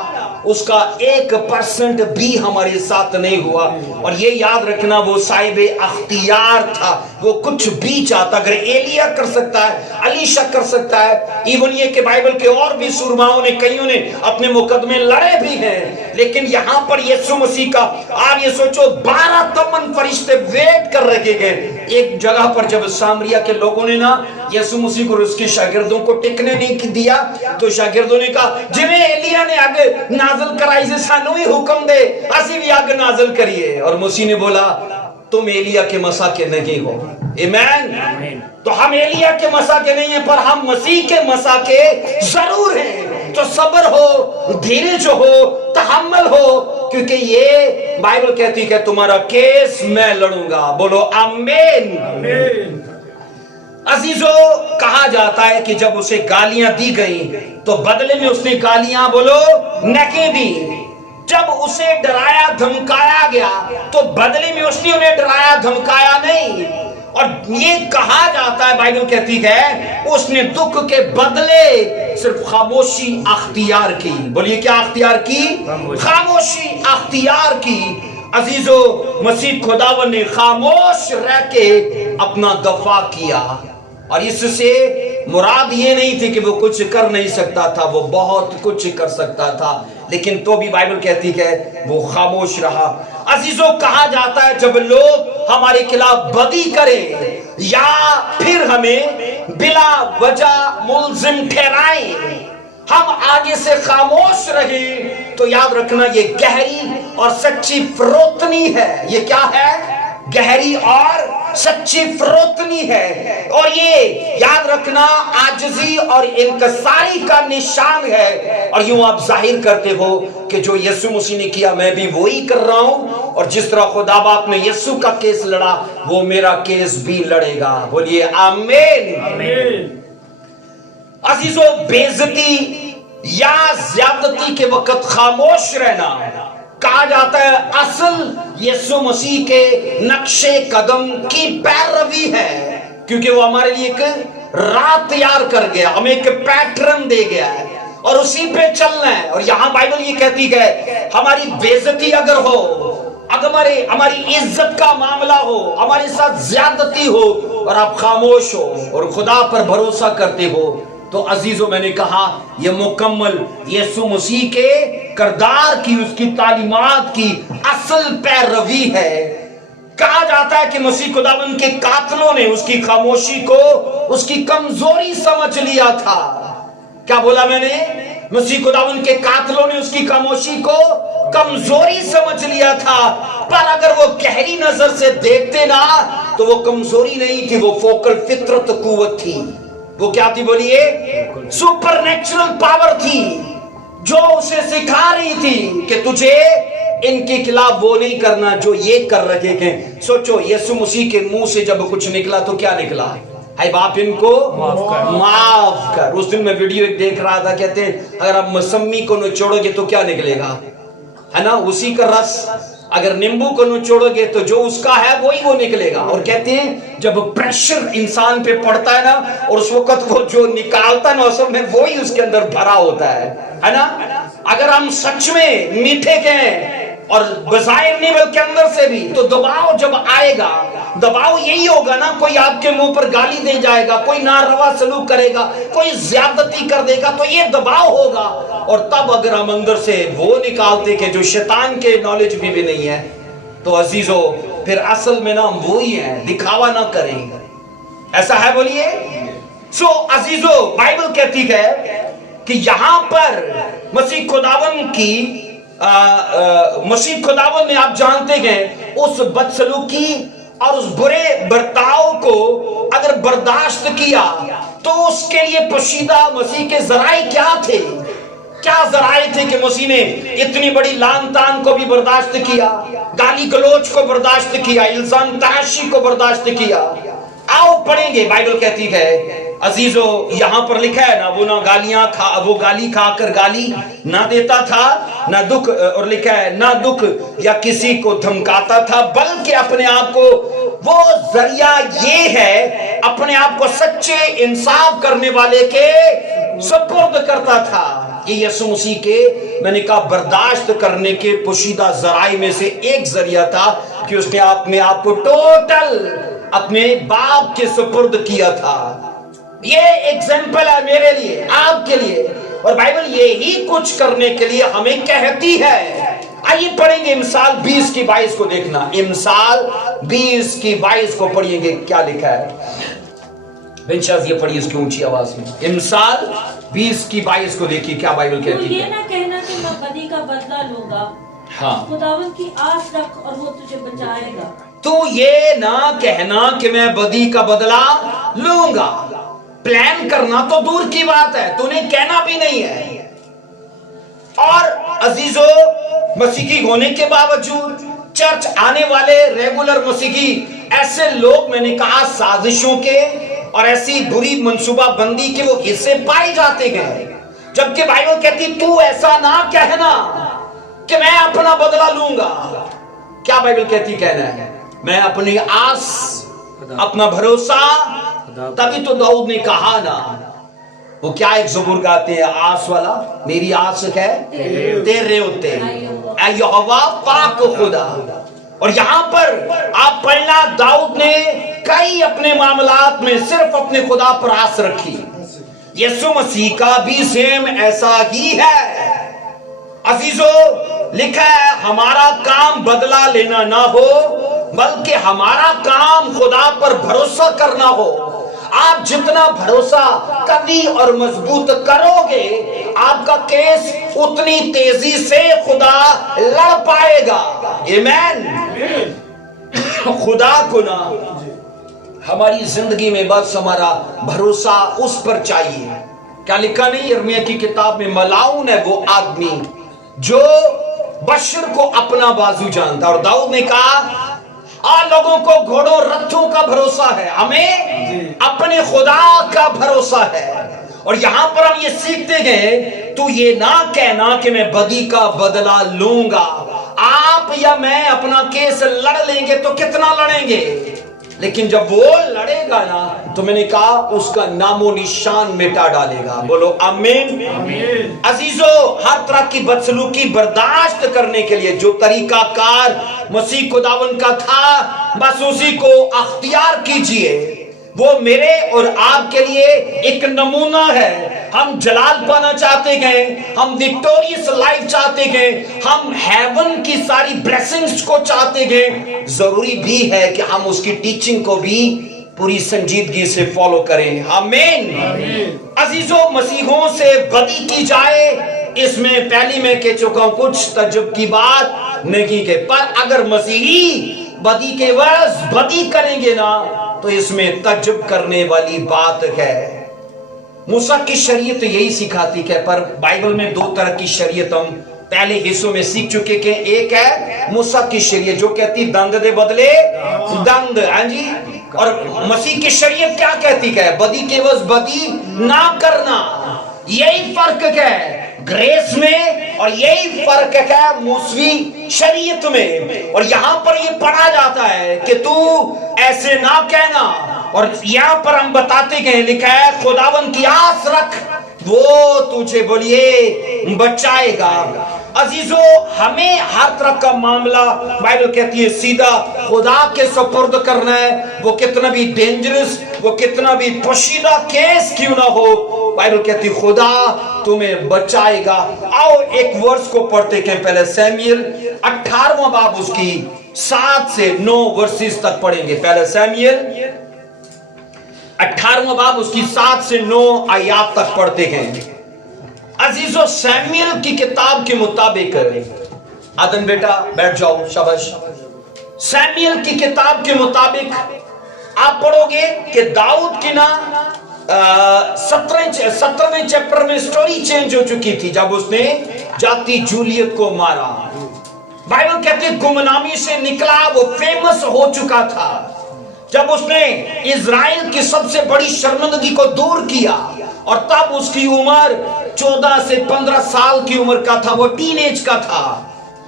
اس کا 1% بھی ہمارے ساتھ نہیں ہوا. اور یہ یاد رکھنا وہ صاحب اختیار تھا, وہ کچھ بھی چاہتا. اگر ایلیا کر سکتا ہے, علیشا کر سکتا ہے, ایون یہ کہ بائبل کے اور بھی سورماؤں نے کئیوں نے اپنے مقدمے لڑے بھی ہیں, لیکن یہاں پر یسوع مسیح کا آپ یہ سوچو 12 تمن فرشتے ویٹ کر رکھے گئے. ایک جگہ پر جب سامریا کے لوگوں نے نا یسوع مسیح کو اور اس کے شاگردوں کو ٹکنے نہیں دیا تو شاگردوں نے کہا جویں ایلیا نے اگ نازل کرائی سے سانو ہی حکم دے اسی بھی اگ نازل کریے. اور مسیح نے بولا تم ایلیا کے مسا کے نہیں ہو. ایمین. تو ہم ایلیا کے مسا کے نہیں ہیں, پر ہم مسیح کے مسا کے ضرور ہیں. تو صبر ہو, دھیرج ہو, تحمل ہو, کیونکہ یہ بائبل کہتی ہے تمہارا کیس میں لڑوں گا. بولو آمین. عزیزو, کہا جاتا ہے کہ جب اسے گالیاں دی گئیں تو بدلے میں اس نے گالیاں بولو نکے دی. جب اسے ڈرایا دھمکایا گیا تو بدلے میں اس نے انہیں ڈرایا دھمکایا نہیں. اور یہ کہا جاتا ہے, بائبل کہتی ہے اس نے دکھ کے بدلے صرف خاموشی اختیار کی. بولیے کیا اختیار کی؟ خاموشی اختیار کی. عزیزو, مسیح خداوند نے خاموش رہ کے اپنا دفاع کیا. اور اس سے مراد یہ نہیں تھی کہ وہ کچھ کر نہیں سکتا تھا, وہ بہت کچھ کر سکتا تھا, لیکن تو بھی بائبل کہتی ہے وہ خاموش رہا. عزیزو, کہا جاتا ہے جب لوگ ہمارے خلاف بدی کریں یا پھر ہمیں بلا وجہ ملزم ٹھہرائیں, ہم آگے سے خاموش رہیں تو یاد رکھنا یہ گہری اور سچی فروتنی ہے. یہ کیا ہے؟ گہری اور سچی فروتنی ہے. اور یہ یاد رکھنا عاجزی اور انکساری کا نشان ہے. اور یوں آپ ظاہر کرتے ہو کہ جو یسوع مسیح نے کیا میں بھی وہی کر رہا ہوں, اور جس طرح خدا باپ نے یسوع کا کیس لڑا وہ میرا کیس بھی لڑے گا. بولیے آمین. عزیزو, بےعزتی یا زیادتی کے وقت خاموش رہنا کہا جاتا ہے اصل یسوع مسیح کے نقش قدم کی پیروی ہے, کیونکہ وہ ہمارے لیے ایک راہ تیار کر گیا, ہمیں ایک پیٹرن دے گیا ہے اور اسی پہ چلنا ہے. اور یہاں بائبل یہ کہتی ہے ہماری بےعزتی اگر ہو, اگر ہماری عزت کا معاملہ ہو, ہمارے ساتھ زیادتی ہو اور آپ خاموش ہو اور خدا پر بھروسہ کرتے ہو, تو عزیزو میں نے کہا یہ مکمل یسوع مسیح کے کردار کی, اس کی تعلیمات کی اصل پیروی ہے. کہا جاتا ہے کہ مسیح خداوند کے قاتلوں نے اس کی خاموشی کو اس کی کمزوری سمجھ لیا تھا. کیا بولا میں نے؟ مسیح خداوند کے قاتلوں نے اس کی خاموشی کو کمزوری سمجھ لیا تھا, پر اگر وہ گہری نظر سے دیکھتے نا تو وہ کمزوری نہیں تھی, وہ فوقل فطرت قوت تھی. وہ کیا تھی؟ بولیے سپر نیچرل پاور تھی جو اسے سکھا رہی تھی کہ تجھے ان کے خلاف وہ نہیں کرنا جو یہ کر رہے ہیں. سوچو یسوع مسیح کے منہ سے جب کچھ نکلا تو کیا نکلا؟ اے باپ ان کو معاف کر. اس دن میں ویڈیو ایک دیکھ رہا تھا, کہتے ہیں اگر آپ موسمی کو نچوڑو گے تو کیا نکلے گا, ہے نا, اسی کا رس. اگر نیمبو کو نچوڑو گے تو جو اس کا ہے وہی وہ نکلے گا. اور کہتے ہیں جب پریشر انسان پہ پڑتا ہے نا اور اس وقت وہ جو نکالتا ہے نا اصل میں وہی اس کے اندر بھرا ہوتا ہے نا. اگر ہم سچ میں میٹھے کے ہیں اور بظاہر نہیں بلکہ اندر سے بھی, تو دباؤ جب آئے گا, دباؤ یہی ہوگا نا, کوئی آپ کے منہ پر گالی دے جائے گا, کوئی ناروا سلوک کرے گا, کوئی زیادتی کر دے گا, تو یہ دباؤ ہوگا. اور تب اگر ہم اندر سے وہ نکالتے کہ جو شیطان کے نالج بھی نہیں ہے, تو عزیزو پھر اصل میں نا ہم وہی ہیں, دکھاوا نہ کریں. ایسا ہے؟ بولیے. سو عزیزو, بائبل کہتی ہے کہ یہاں پر مسیح خداوند کی مسیح خداوند نے, آپ جانتے ہیں, اس بدسلوکی اور اس برے برتاؤ کو اگر برداشت کیا تو اس کے لیے پوشیدہ مسیح کے ذرائع کیا تھے؟ کیا ذرائع تھے کہ مسیح نے اتنی بڑی لان تان کو بھی برداشت کیا, گالی گلوچ کو برداشت کیا, الزام تراشی کو برداشت کیا. آؤ پڑھیں گے. بائبل کہتی ہے عزیزو, یہاں پر لکھا ہے نا, وہ گالی کھا کر گالی نہ دیتا تھا, نہ دکھ, اور لکھا ہے نہ دکھ یا کسی کو دھمکاتا تھا, بلکہ اپنے آپ کو, وہ ذریعہ یہ ہے, اپنے آپ کو سچے انصاف کرنے والے کے سپرد کرتا تھا. یہ یسوع مسیح کے میں نے کہا برداشت کرنے کے پوشیدہ ذرائع میں سے ایک ذریعہ تھا کہ اس نے اپنے آپ کو ٹوٹل اپنے باپ کے سپرد کیا تھا. یہ ایگزامپل ہے میرے لیے، آپ کے لیے، اور بائبل یہی کچھ کرنے کے لیے ہمیں کہتی ہے. آئیے پڑھیں گے امثال 20 کی 22 کو دیکھنا. امثال 20 کی 22 کو پڑھیں گے، کیا لکھا ہے. بنشاز یہ پڑھیے اس کی اونچی آواز میں. امثال 20 کی 22 کو دیکھیے کیا بائبل کہتی ہے. تو یہ نہ کہنا کہ میں بدی کا بدلہ لوں گا. ہاں، خداوند کی آس رکھ اور وہ تجھے بچائے گا. تو یہ نہ کہنا کہ میں بدی کا بدلہ لوں گا. پلان کرنا تو دور کی بات ہے، تو نے کہنا بھی نہیں ہے. اور عزیزو، مسیحی ہونے کے باوجود چرچ آنے والے ریگولر مسیحی ایسے لوگ میں نے کہا سازشوں کے اور ایسی بری منصوبہ بندی کے وہ حصے پائے جاتے ہیں. جبکہ بائبل کہتی تو ایسا نہ کہنا کہ میں اپنا بدلہ لوں گا. کیا بائبل کہتی کہنا ہے؟ میں اپنی آس، اپنا بھروسہ. تبھی تو داؤد نے کہا نا، وہ کیا ایک زبور گاتے ہیں، آس والا میری آس ہے تیرے ہوتے اے یہوہ پاک خدا. اور یہاں پر آپ پڑھنا داؤد نے کئی اپنے معاملات میں صرف اپنے خدا پر آس رکھی. یسوع مسیح کا بھی سیم ایسا ہی ہے. عزیزو، لکھا ہے ہمارا کام بدلہ لینا نہ ہو بلکہ ہمارا کام خدا پر بھروسہ کرنا ہو. آپ جتنا بھروسہ قوی اور مضبوط کرو گے آپ کا کیس اتنی تیزی سے خدا لڑ پائے گا. آمین. خدا کو نا ہماری زندگی میں بس ہمارا بھروسہ اس پر چاہیے. کیا لکھا نہیں یرمیہ کی کتاب میں، ملاؤن ہے وہ آدمی جو بشر کو اپنا بازو جانتا. اور داؤد نے کہا لوگوں کو گھوڑوں رتھوں کا بھروسہ ہے، ہمیں اپنے خدا کا بھروسہ ہے. اور یہاں پر ہم یہ سیکھتے گئے تو یہ نہ کہنا کہ میں بدی کا بدلہ لوں گا. آپ یا میں اپنا کیس لڑ لیں گے تو کتنا لڑیں گے، لیکن جب وہ لڑے گا نا تو میں نے کہا اس کا نام و نشان مٹا ڈالے گا. بولو آمین. عزیزو، ہر طرح کی بدسلوکی برداشت کرنے کے لیے جو طریقہ کار مسیح خداوند کا تھا بس اسی کو اختیار کیجئے. وہ میرے اور آپ کے لیے ایک نمونہ ہے. ہم جلال پانا چاہتے گئے، ہم وکٹوریس لائف چاہتے گئے، ہم ہیون کی ساری بلیسنگز کو چاہتے گئے. ضروری بھی ہے کہ ہم اس کی ٹیچنگ کو بھی پوری سنجیدگی سے فالو کریں. آمین. عزیزو، مسیحوں سے بدی کی جائے اس میں پہلی میں کہہ چکا ہوں کچھ تعجب کی بات نہیں کہ، پر اگر مسیحی بدی کے عوض بدی کریں گے نا تو اس میں تعجب کرنے والی بات ہے. موسیٰ کی شریعت یہی سکھاتی ہے، پر بائبل میں دو طرح کی شریعت ہم پہلے حصوں میں سیکھ چکے کہ ایک ہے موسیٰ کی شریعت جو کہتی دند دے بدلے دند. ہاں جی. اور مسیح کی شریعت کیا کہتی ہے؟ بدی کے عوض بدی نہ کرنا. یہی فرق ہے گریس میں اور یہی فرق ہے موسوی شریعت میں. اور یہاں پر یہ پڑھا جاتا ہے کہ تو ایسے نہ کہنا. اور یہاں پر ہم بتاتے گئے لکھا ہے خداوند کی آس رکھ وہ تجھے بولیے بچائے گا. عزیزو، ہمیں ہر طرح کا معاملہ بائبل کہتی ہے سیدھا خدا کے سپرد کرنا ہے. وہ کتنا بھی ڈینجرس، وہ کتنا بھی پوشیدہ کیس کیوں نہ ہو، بائبل کہتی خدا تمہیں بچائے گا. آؤ ایک ورس کو پڑھتے ہیں پہلے سیمیل 18واں باب اس کی 7 سے 9 ورسز تک پڑھیں گے. پہلے سیمیل 18واں باب اس کی 7 سے 9 آیات تک پڑھتے ہیں. عزیزو، سیمیل کی کتاب کے مطابق، آدن بیٹا بیٹھ جاؤ، شاباش. سیمیل کی کتاب کے مطابق آپ پڑھو گے کہ داؤد کی نا 17ویں چیپٹر میں سٹوری چینج ہو چکی تھی جب اس نے جاتی جولیت کو مارا. بائبل کہتے ہیں گمنامی سے نکلا، وہ فیمس ہو چکا تھا. جب اس نے اسرائیل کی سب سے بڑی شرمندگی کو دور کیا اور تب اس کی عمر 14 سے 15 سال کی عمر کا تھا، وہ ٹین ایج کا تھا.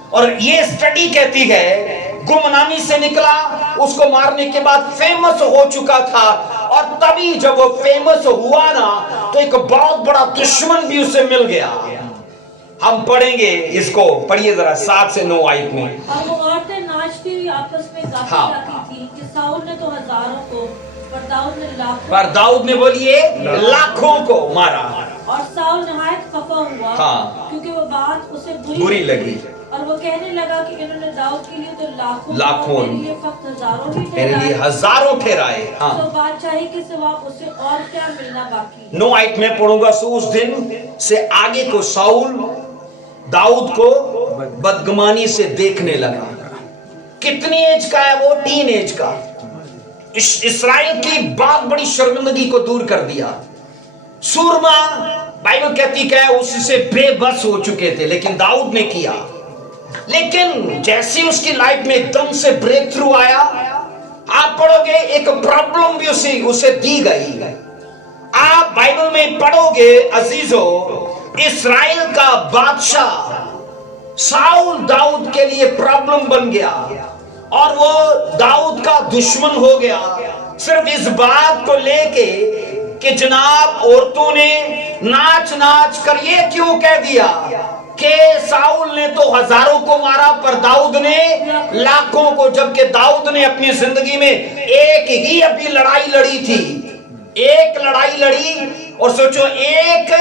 اور یہ سٹڈی کہتی ہے گمنامی سے نکلا، اس کو مارنے کے بعد فیمس ہو چکا تھا. اور تبھی جب وہ فیمس ہوا نا تو ایک بہت بڑا دشمن بھی اسے مل گیا. हम पढ़ेंगे इसको, पढ़िए जरा 7 से 9 आयत में। और वो औरतें नाचती हुई आपस में गाती हाँ। गाती थी कि साउल ने तो हजारों को, पर दाऊद ने लाखों, पर दाऊद ने बोलिए लाखों को मारा। और साउल नहायत खफा हुआ, हाँ। क्योंकि वो बात उसे बुरी लगी। और वो कहने लगा कि इन्होंने दाऊद के लिए तो लाखों, लाखों, मेरे लिए फक्त हजारों ही मेरे लिए ठहराए। हजारों ठहराए। हाँ, तो बादशाही के सिवा उसे और क्या मिलना बाकी है? 9 आयत में पढ़ूंगा। सो उस दिन से आगे को साउल दाऊद को बदगुमानी से देखने लगा। कितनी एज का है वो? 3 एज का। इस्राएल की बहुत बड़ी शर्मिंदगी को दूर कर दिया। सूरमा बाइबल कहती है उससे बेबस हो चुके थे, लेकिन दाऊद ने किया। लेकिन जैसे उसकी लाइफ में एकदम से ब्रेक थ्रू आया, आप पढ़ोगे एक प्रॉब्लम भी उसे दी गई। आप बाइबल में पढ़ोगे अजीजो, इस्राएल का बादशाह साउल दाऊद के लिए प्रॉब्लम बन गया और वो दाऊद का दुश्मन हो गया। सिर्फ इस बात को लेके कि जनाब औरतों ने नाच नाच कर ये क्यों कह दिया कि साउल ने तो हजारों को मारा पर दाऊद ने लाखों को, जबकि दाऊद ने अपनी जिंदगी में एक ही अपनी लड़ाई लड़ी थी। एक लड़ाई लड़ी और सोचो एक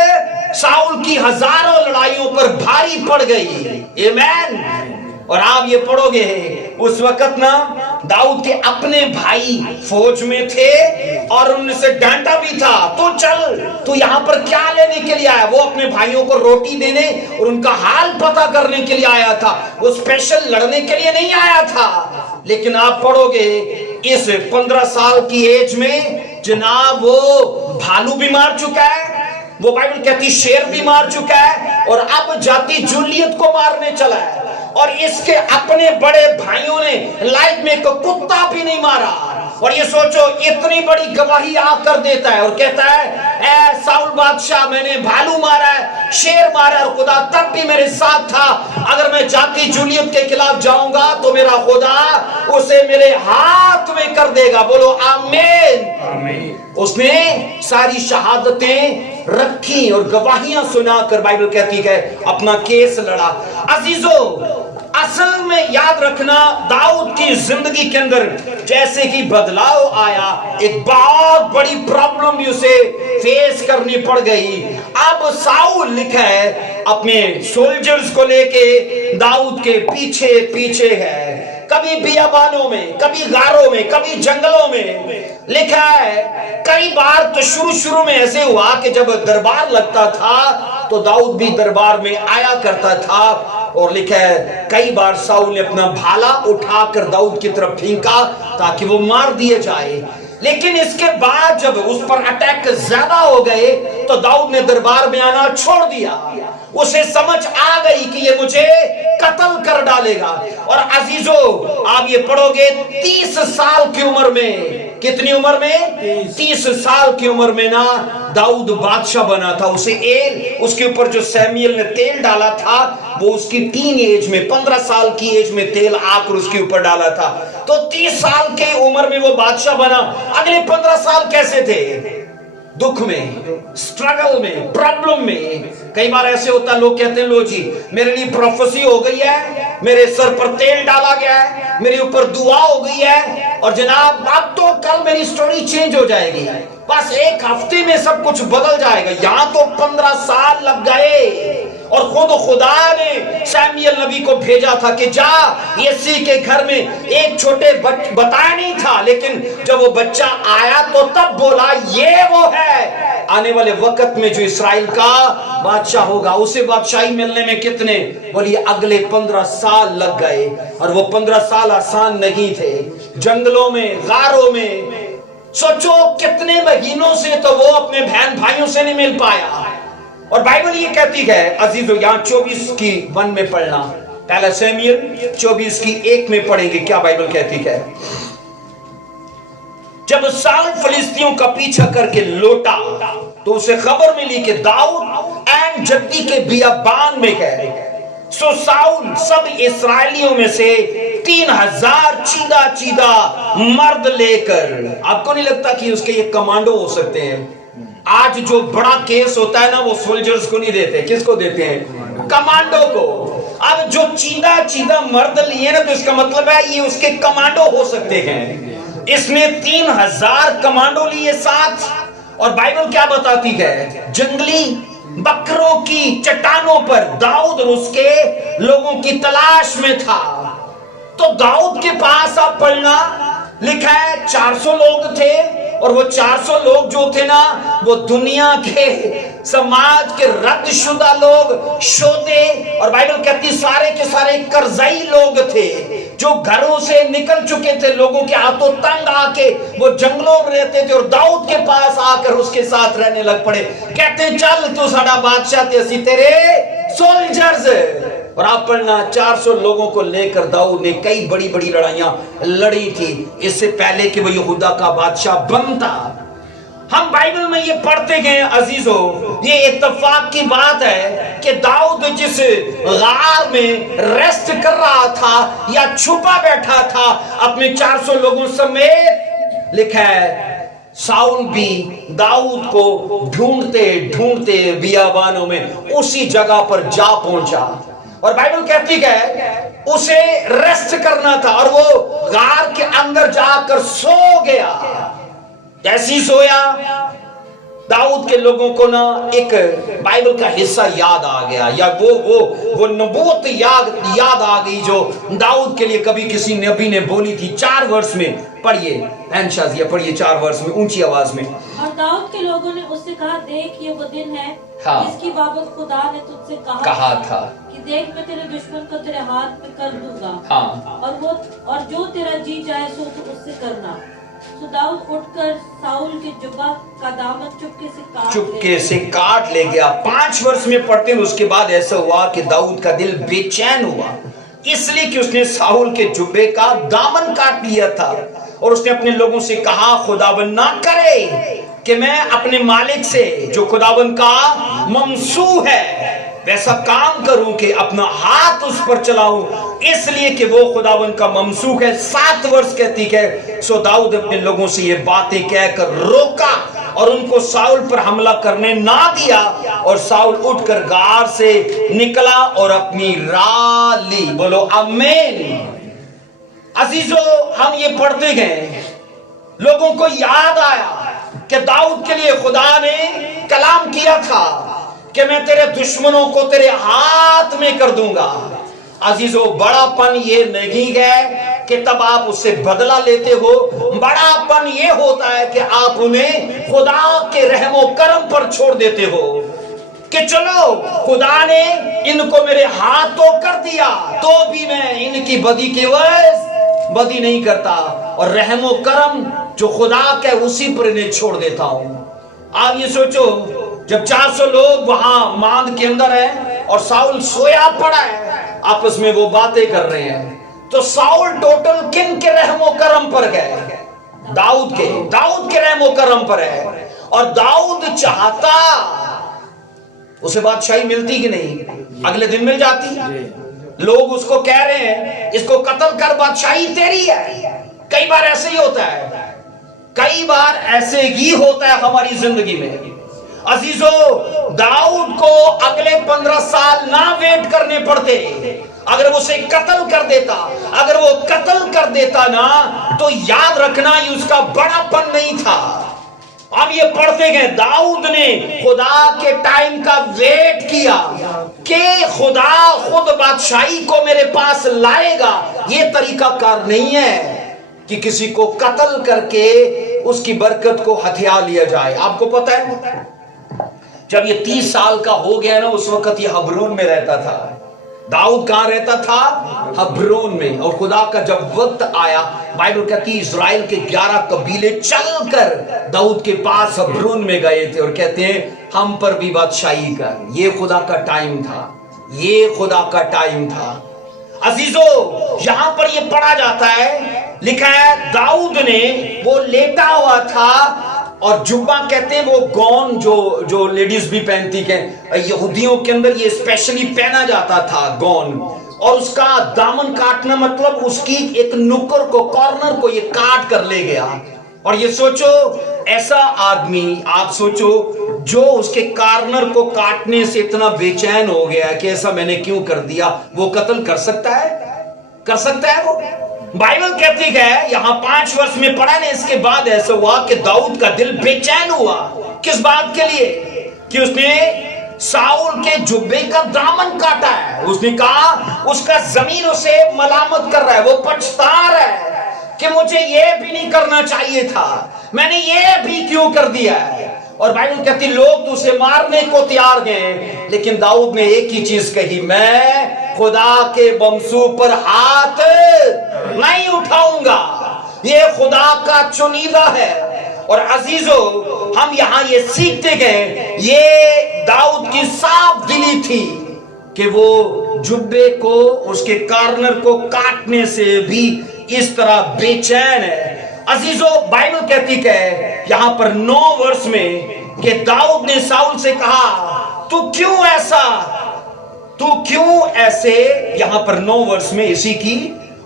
साउल की हजारों लड़ाइयों पर भारी पड़ गई। आमेन। और आप ये पढ़ोगे उस वक्त ना दाऊद के अपने भाई फौज में थे और उनसे डांटा भी था, तो चल तू यहाँ पर क्या लेने के लिए आया? वो अपने भाइयों को रोटी देने और उनका हाल पता करने के लिए आया था, वो स्पेशल लड़ने के लिए नहीं आया था। लेकिन आप पढ़ोगे इस 15 साल की एज में जनाब वो भालू भी मार चुका है, वो बाइबल कहती शेर भी मार चुका है और अब जाति जूलियत को मारने चला है। और इसके अपने बड़े भाइयों ने लाइफ में एक कुत्ता भी नहीं मारा। और ये सोचो इतनी बड़ी गवाही आकर देता है और कहता है ए साउल बादशाह, मैंने भालू मारा है, शेर मारा है और खुदा तब भी मेरे साथ था। अगर मैं जाति जूलियत के खिलाफ जाऊंगा तो मेरा खुदा उसे मेरे हाथ में कर देगा। बोलो आमीन। उसने सारी शहादतें रखी और गवाहियां सुनाकर बाइबल कहती है अपना केस लड़ा। अजीजो, असल में याद रखना दाऊद की जिंदगी के अंदर जैसे कि बदलाव आया, एक बहुत बड़ी प्रॉब्लम भी उसे फेस करनी पड़ गई। अब साउल लिखा है अपने सोल्जर्स को लेके दाऊद के पीछे पीछे है, कभी बियाबानों में, कभी गारों में, कभी जंगलों में। लिखा है कई बार तो शुरू में ऐसे हुआ कि जब दरबार लगता था तो दाऊद भी दरबार में आया करता था। और लिखा है कई बार साउल ने अपना भाला उठाकर दाऊद की तरफ फेंका ताकि वो मार दिए जाए। लेकिन इसके बाद जब उस पर अटैक ज्यादा हो गए तो दाऊद ने दरबार में आना छोड़ दिया। उसे समझ आ गई कि ये मुझे कत्ल कर डालेगा। और अजीजो, आप ये पढ़ोगे 30 साल की उम्र में, कितनी उम्र में? 30 साल की उम्र में ना दाऊद बादशाह बना था। उसके ऊपर जो सैमुएल ने तेल डाला था वो उसकी टीन एज में, 15 साल की एज में तेल आकर उसके ऊपर डाला था। तो 30 साल के उम्र में वो बादशाह बना। अगले 15 साल कैसे थे? दुख में, स्ट्रगल में, प्रॉब्लम में। कई बार ऐसे होता है, लोग कहते हैं लो जी मेरे लिए प्रोफेसी हो गई है, मेरे सर पर तेल डाला गया है, मेरे ऊपर दुआ हो गई है और जनाब अब तो कल मेरी स्टोरी चेंज हो जाएगी, बस एक हफ्ते में सब कुछ बदल जाएगा। यहाँ तो 15 साल लग गए। और खुदा ने सैमुएल नबी को भेजा था कि जा यिशै के घर में एक छोटे बताया नहीं था, लेकिन जब वो बच्चा आया तो तब बोला ये वो है आने वाले वक्त में जो इस्राएल का बादशाह होगा। उसे बादशाही मिलने में कितने? बोलिए अगले 15 साल लग गए। और वो 15 साल आसान नहीं थे, जंगलों में, गारों में। सोचो कितने महीनों से तो वो अपने बहन भाइयों से नहीं मिल पाया। और बाइबल ये कहती है अजीजों, यहाँ 24 की 1 में पढ़ना, पहला सैमुएल 24 की 1 में पढ़ेंगे क्या बाइबल कहती है। जब साउल फिलिस्तियों का पीछा करके लौटा तो उसे खबर मिली कि दाऊद एन जद्दी के बियाबान में है। सो साउल सब इस्राएलियों में से 3000 चीदा मर्द लेकर, आपको नहीं लगता कि उसके ये कमांडो हो सकते हैं? आज जो बड़ा केस होता है ना वो सोल्जर्स को नहीं देते, किसको देते हैं? कमांडो को। अब जो चीदा मर्द लिए ना, तो इसका मतलब है ये उसके कमांडो हो सकते हैं। इसने 3000 कमांडो लिए साथ, और बाइबल क्या बताती है, जंगली बकरों की चट्टानों पर दाऊद और उसके लोगों की तलाश में था। तो दाऊद के पास आप पढ़ना लिखा है 400 लोग थे, और वो 400 लोग जो थे ना, वो दुनिया के समाज के रद्दशुदा लोग, शोधे, और बाइबल कहती सारे के सारे कर्जई लोग थे, जो घरों से निकल चुके थे, लोगों के हाथों तंग आके वो जंगलों में रहते थे, और दाऊद के पास आकर उसके साथ रहने लग पड़े। कहते चल तू साडा बादशाह ते असी तेरे सोल्जर्स। और आप पढ़ना 400 लोगों को लेकर दाऊद ने कई बड़ी बड़ी लड़ाइयां लड़ी थी, इससे पहले कि वो यहूदा का बादशाह बनता। हम बाइबल में ये पढ़ते हैं अजीजों, ये इत्तेफाक की बात है कि दाऊद जिस गार में रेस्ट कर रहा था या छुपा बैठा था अपने 400 लोगों समेत, लिखा है साउल भी दाऊद को ढूंढते ढूंढते बियाबानों में उसी जगह पर जा पहुंचा। और बाइबल कहती है उसे रेस्ट करना था, और वो गार के अंदर जाकर सो गया। कैसी सोया, दाऊद के लोगों को ना एक बाइबल का हिस्सा याद आ गया, या वो नबूवत याद आ गई जो दाऊद के लिए कभी किसी नबी ने बोली थी। 4 वर्ष में पढ़िए, शाजिया पढ़िए 4 वर्ष में ऊंची आवाज में। और दाऊद के लोगों ने उससे कहा, देख ये वो दिन है जिसकी बाबत खुदा ने तुझसे कहा था कि देख मैं तेरे दुश्मन को तेरे हाथ पे कर दूंगा, और जो तेरा जी जाए सो तू उससे करना। तो दाऊद उठकर साउल के जुब्बा का दामन चुपके से काट ले गया। 5 वर्ष में पढ़ते हैं, उसके बाद ऐसा हुआ कि दाऊद का दिल बेचैन हुआ, इसलिए कि उसने साउल के जुब्बे का दामन काट लिया था। और उसने अपने लोगों से कहा, खुदाबंद ना करे कि मैं अपने मालिक से जो खुदाबंद का ममसू है वैसा काम करूं कि अपना हाथ उस पर चलाऊं, इसलिए कि वो खुदावंद का ममसूक है। 7 वर्ष कहती है। सो दाऊद अपने लोगों से ये बातें कहकर रोका और उनको साउल पर हमला करने ना दिया, और साउल उठकर गार से निकला और अपनी राह ली। बोलो आमीन। अजीजों, हम ये पढ़ते गए, लोगों को याद आया कि दाऊद के लिए खुदा ने कलाम किया था कि मैं तेरे दुश्मनों को तेरे हाथ में कर दूंगा। अजीजों, बड़ापन ये नहीं है कि तब आप उससे बदला लेते हो, बड़ापन ये होता है कि आप उन्हें खुदा के रहमो करम पर छोड़ देते हो कि चलो खुदा ने इनको मेरे हाथों कर दिया तो भी मैं इनकी बदी की बदी नहीं करता, और रहमो करम जो खुदा के उसी पर इन्हें छोड़ देता हूं। आप ये सोचो, जब 400 लोग वहां मांद के अंदर है और साउल सोया पड़ा है, आपस में वो बातें कर रहे हैं, तो साउल टोटल किन के रहमो करम पर गए? दाऊद के रहमो करम पर है। और दाऊद चाहता, उसे बादशाही मिलती कि नहीं? अगले दिन मिल जाती। लोग उसको कह रहे हैं इसको कत्ल कर, बादशाही तेरी है। कई बार ऐसे ही होता है, कई बार ऐसे ही होता है हमारी जिंदगी में। अजीजों, दाऊद को अगले 15 साल ना वेट करने पड़ते। अगर वो उसे कत्ल कर देता, अगर वो कत्ल कर देता ना, तो याद रखना ये उसका बड़ापन नहीं था। अब ये पढ़ते गए, दाऊद ने खुदा के टाइम का वेट किया कि खुदा खुद बादशाही को मेरे पास लाएगा। ये तरीका कार नहीं है कि किसी को कत्ल करके उसकी बरकत को हथिया लिया जाए। आपको पता है, जब ये 30 साल का हो गया ना, उस वक्त ये हब्रोन में रहता था। दाऊद कहां रहता था? हब्रोन में। और खुदा का जब वक्त आया, बाइबल कहती है इजराइल के 11 कबीले चलकर दाऊद के पास हब्रोन में गए थे और कहते हैं हम पर भी बादशाही कर। ये खुदा का टाइम था, ये खुदा का टाइम था। अजीजों, यहां पर ये पढ़ा जाता है, लिखा है दाऊद ने, वो लेटा हुआ था, और जुब्बा कहते हैं वो गौन जो लेडीज भी पहनती है, यहूदियों के अंदर ये स्पेशली पहना जाता था गौन, और उसका दामन काटना मतलब उसकी एक नुक्कड़ को, कॉर्नर को ये काट कर ले गया। और ये सोचो, ऐसा आदमी, आप सोचो जो उसके कार्नर को काटने से इतना बेचैन हो गया कि ऐसा मैंने क्यों कर दिया, वो कत्ल कर सकता है? कर सकता है वो? बाइबल कहती है यहां 5 वर्ष में पढ़ा ने, इसके बाद ऐसा हुआ कि दाऊद का दिल बेचैन हुआ। किस बात के लिए? कि उसने साउल के जुब्बे का दामन काटा है। उसने कहा, उसका ज़मीर उसे मलामत कर रहा है, वो पछता रहा है कि मुझे ये भी नहीं करना चाहिए था, मैंने ये भी क्यों कर दिया है। और बाइबल कहती लोग तो उसे मारने को तैयार गए, लेकिन दाऊद ने एक ही चीज कही, मैं खुदा के बमसू पर हाथ नहीं उठाऊंगा, ये खुदा का चुनीदा है। और अजीजों, हम यहां ये सीखते गए, ये दाऊद की साफ दिली थी कि वो जुब्बे को, उसके कार्नर को काटने से भी इस तरह बेचैन है। अजीजों, बाइबल कहती है यहां पर 9 वर्ष में कि दाऊद ने साउल से कहा, तू क्यों ऐसे, यहां पर 9 वर्ष में इसी की,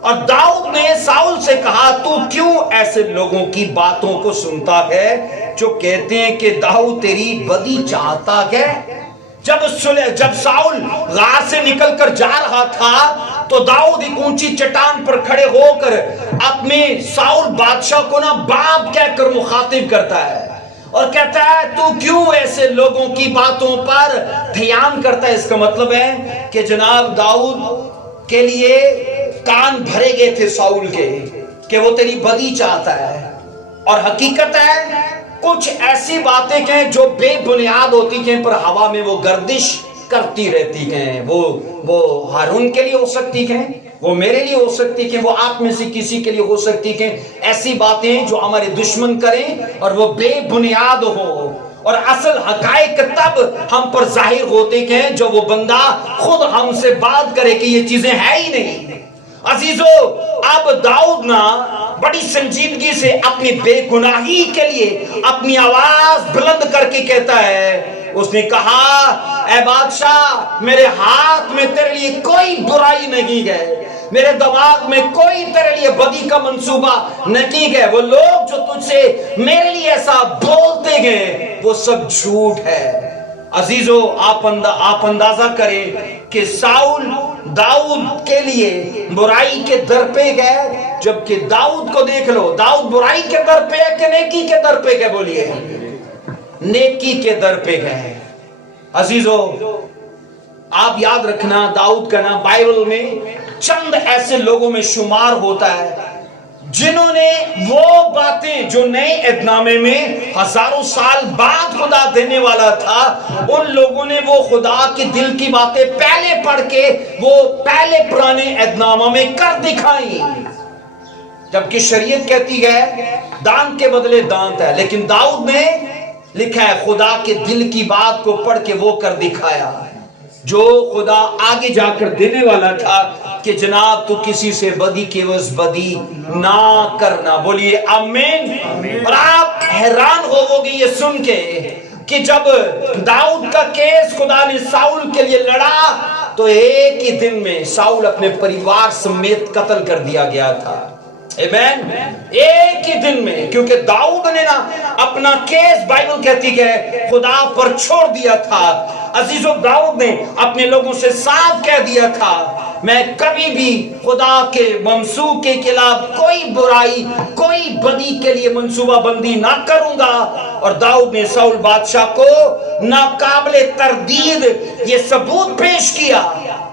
और दाऊद ने साउल से कहा, तू क्यों ऐसे लोगों की बातों को सुनता है जो कहते हैं कि दाऊद तेरी बदी चाहता है। जब साउल गार से निकलकर जा रहा था तो दाऊद एक ऊंची चट्टान पर खड़े होकर अपने साउल बादशाह को ना बाप कहकर मुखातिब करता है और कहता है, तू क्यों ऐसे लोगों की बातों पर ध्यान करता है। इसका मतलब है कि जनाब दाऊद के लिए कान भरे गए थे साउल के कि वो तेरी बदी चाहता है। और हकीकत है कुछ ऐसी बातें हैं जो बेबुनियाद होती हैं पर हवा में वो गर्दिश करती रहती हैं। वो हारून के लिए हो सकती हैं, वो मेरे लिए हो सकती है, वो आप में से किसी के लिए हो सकती है। ऐसी बातें जो हमारे दुश्मन करें और वो बेबुनियाद हो, और असल हकायक तब हम पर जाहिर होते हैं जब वो बंदा खुद हमसे बात करे कि ये चीजें है ही नहीं। अजीजों, अब दाऊद ना बड़ी संजीदगी से अपनी बेगुनाही के लिए अपनी आवाज बुलंद करके कहता है, उसने कहा, ऐ बादशाह, मेरे हाथ में तेरे लिए कोई बुराई नहीं है, मेरे दिमाग में कोई तेरे लिए बदी का मंसूबा नहीं है। वो लोग जो तुझसे मेरे लिए ऐसा बोलते हैं वो सब झूठ है। अजीजों, आप अंदाजा करें कि साउल दाऊद के लिए बुराई के दर पे गए, जबकि दाऊद को देख लो, दाऊद बुराई के दर पे है कि नेकी के दर पे गए? बोलिए, नेकी के दर पे गए। अजीजों, आप याद रखना, दाऊद का नाम बाइबल में चंद ऐसे लोगों में शुमार होता है जिन्होंने वो बातें जो नए एदनामे में हजारों साल बाद खुदा देने वाला था, उन लोगों ने वो खुदा के दिल की बातें पहले पढ़ के वो पहले पुराने एदनामा में कर दिखाई। जबकि शरीयत कहती है दांत के बदले दांत है, लेकिन दाऊद ने लिखा है खुदा के दिल की बात को पढ़ के वो कर दिखाया जो खुदा आगे जाकर देने वाला था कि जनाब तू किसी से बदी के वस बदी ना करना। बोलिए आमीन। और आप हैरान होवोगे ये सुन के कि जब दाऊद का केस खुदा ने साउल के लिए लड़ा तो एक ही दिन में साउल अपने परिवार समेत कत्ल कर दिया गया था। आमीन। एक ही दिन में, क्योंकि दाऊद ने ना अपना केस, बाइबल कहती है, खुदा पर छोड़ दिया था। अजीजों, दाऊद ने अपने लोगों से साफ कह दिया था, मैं कभी भी खुदा के मंसूब के खिलाफ कोई बुराई, कोई बदी के लिए मंसूबा बंदी ना करूंगा। और दाऊद ने साउल बादशाह को नाकाबिले तरदीद ये सबूत पेश किया,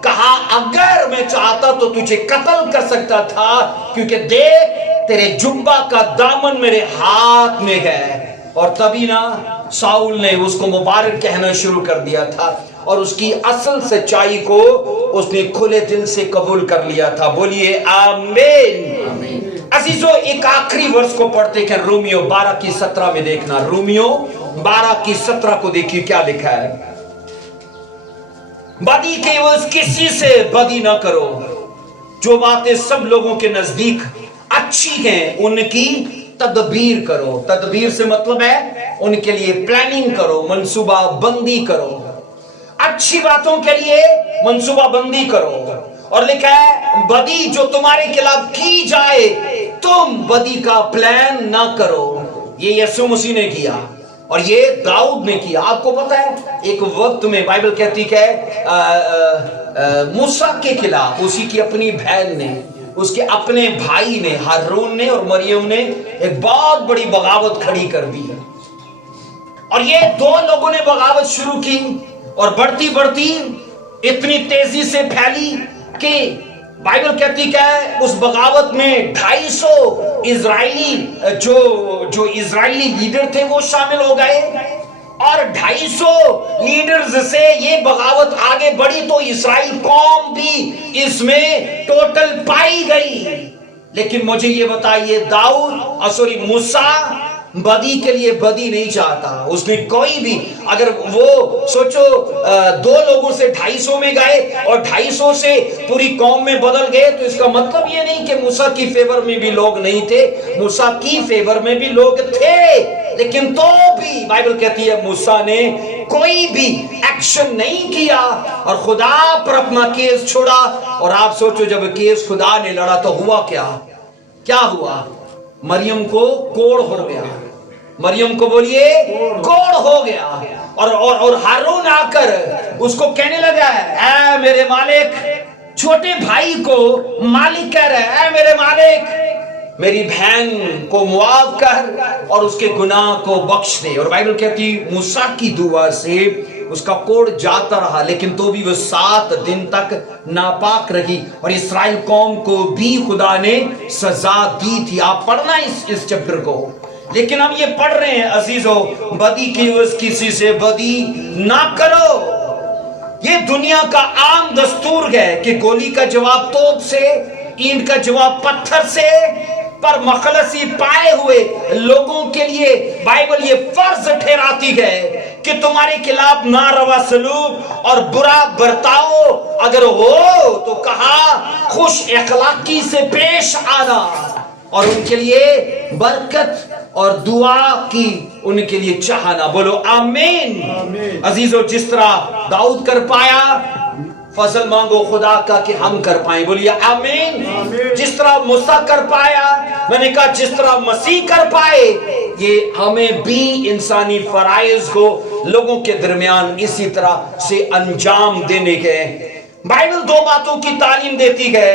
कहा अगर मैं चाहता तो तुझे कत्ल कर सकता था, क्योंकि देख तेरे जुब्बा का दामन मेरे हाथ में है। और तभी ना साउल ने उसको मुबारक कहना शुरू कर दिया था और उसकी असल सच्चाई को उसने खुले दिल से कबूल कर लिया था। बोलिए आमीन। अजीजों, एक आखिरी वर्ष को पढ़ते हैं, रोमियो 12:17 में देखना। रोमियो 12:17 को देखिए क्या लिखा है। बदी के वश किसी से बदी ना करो, जो बातें सब लोगों के नजदीक अच्छी हैं उनकी तदबीर करो। तदबीर से मतलब है उनके लिए प्लानिंग करो, मंसूबा बंदी करो, अच्छी बातों के लिए मंसूबा बंदी करो। और लिखा है बदी जो तुम्हारे खिलाफ की जाए तुम बदी का प्लान ना करो। ये यीशु मसीह ने किया। اور یہ داؤد نے کیا. آپ کو پتا ہے ایک وقت میں بائبل کہتی ہے موسیٰ کے خلاف اسی کی اپنی بہن نے، اس کے اپنے بھائی نے، ہارون نے اور مریم نے ایک بہت بڑی بغاوت کھڑی کر دی. اور یہ دو لوگوں نے بغاوت شروع کی اور بڑھتی بڑھتی اتنی تیزی سے پھیلی کہ بائبل کہتی ہے اس بغاوت میں 250 اسرائیلی جو اسرائیلی لیڈر تھے وہ شامل ہو گئے. اور 250 لیڈرز سے یہ بغاوت آگے بڑھی تو اسرائیل قوم بھی اس میں ٹوٹل پائی گئی. لیکن مجھے یہ بتائیے موسیٰ بدی کے لیے بدی نہیں چاہتا. اس نے کوئی بھی، اگر وہ سوچو 2 لوگوں سے 250 میں گئے اور 250 سے پوری قوم میں بدل گئے تو اس کا مطلب یہ نہیں کہ موسیٰ کی فیور میں بھی لوگ نہیں تھے. موسیٰ کی فیور میں بھی لوگ تھے، لیکن تو بھی بائبل کہتی ہے موسیٰ نے کوئی بھی ایکشن نہیں کیا اور خدا پر اپنا کیس چھوڑا. اور آپ سوچو جب کیس خدا نے لڑا تو ہوا کیا ہوا؟ مریم کو کوڑ ہو گیا. مریم کو بولیے کوڑ ہو گیا. اور ہارون آ کر اس کو کہنے لگا اے میرے مالک، چھوٹے بھائی کو مالک کہہ رہا ہے اے میرے مالک، میری بہن کو معاف کر اور اس کے گناہ کو بخش دے. اور بائبل کہتی موسیٰ کی دعا سے اس کا کوڑ جاتا رہا، لیکن تو بھی وہ 7 دن تک ناپاک رہی اور اسرائیل قوم کو بھی خدا نے سزا دی تھی. آپ پڑھنا اس چیپٹر کو. لیکن ہم یہ پڑھ رہے ہیں عزیزو، بدی کی کسی سے بدی نہ کرو. یہ دنیا کا عام دستور ہے کہ گولی کا جواب توپ سے، اینٹ کا جواب پتھر سے. پر مخلصی پائے ہوئے لوگوں کے لیے بائبل یہ فرض ٹھہراتی ہے کہ تمہارے خلاف ناروا سلوک اور برا برتاؤ اگر ہو تو کہا خوش اخلاقی سے پیش آنا اور ان کے لیے برکت اور دعا کی ان کے لیے چاہنا. بولو آمین. عزیزو، جس طرح داؤد کر پایا، فضل مانگو خدا کا کہ ہم کر پائیں. بولیے آمین. جس طرح موسیٰ کر پایا، میں نے کہا جس طرح مسیح کر پائے، یہ ہمیں بھی انسانی فرائض کو لوگوں کے درمیان اسی طرح سے انجام دینے کے. بائبل 2 باتوں کی تعلیم دیتی ہے.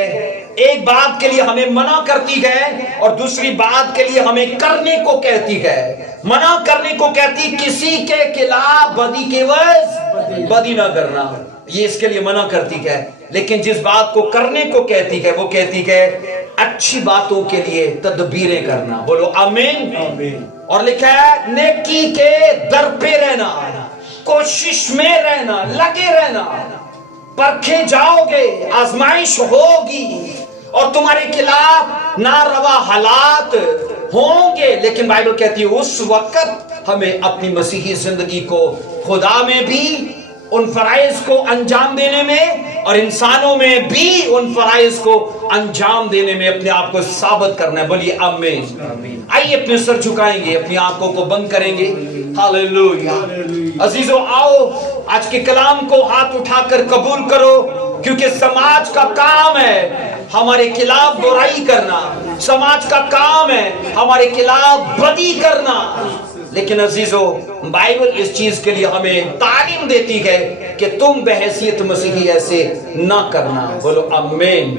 ایک بات کے لیے ہمیں منع کرتی ہے اور دوسری بات کے لیے ہمیں کرنے کو کہتی ہے. منع کرنے کو کہتی کسی کے خلاف بدی کے وجہ بدی نہ کرنا، یہ اس کے لیے منع کرتی ہے. لیکن جس بات کو کرنے کو کہتی ہے وہ کہتی ہے اچھی باتوں کے لیے تدبیریں کرنا. بولو آمین. اور لکھا ہے نیکی کے در پہ رہنا، کوشش میں رہنا، لگے رہنا. پرکھے جاؤ گے، آزمائش ہوگی اور تمہارے خلاف ناروا حالات ہوں گے، لیکن بائبل کہتی ہے اس وقت ہمیں اپنی مسیحی زندگی کو خدا میں بھی ان فرائض کو انجام دینے میں اور انسانوں میں بھی ان فرائض کو انجام دینے میں اپنے آپ کو ثابت کرنا ہے. بولیے آمین. آئیے اپنے سر جھکائیں گے، اپنی آنکھوں کو بند کریں گے. ہاللیلویا. عزیزو آؤ آج کے کلام کو ہاتھ اٹھا کر قبول کرو، کیونکہ سماج کا کام ہے ہمارے خلاف برائی کرنا، سماج کا کام ہے ہمارے خلاف بدی کرنا. لیکن عزیزو بائبل اس چیز کے لیے ہمیں تعلیم دیتی ہے کہ تم بحیثیت مسیحی ایسے نہ کرنا. بولو آمین.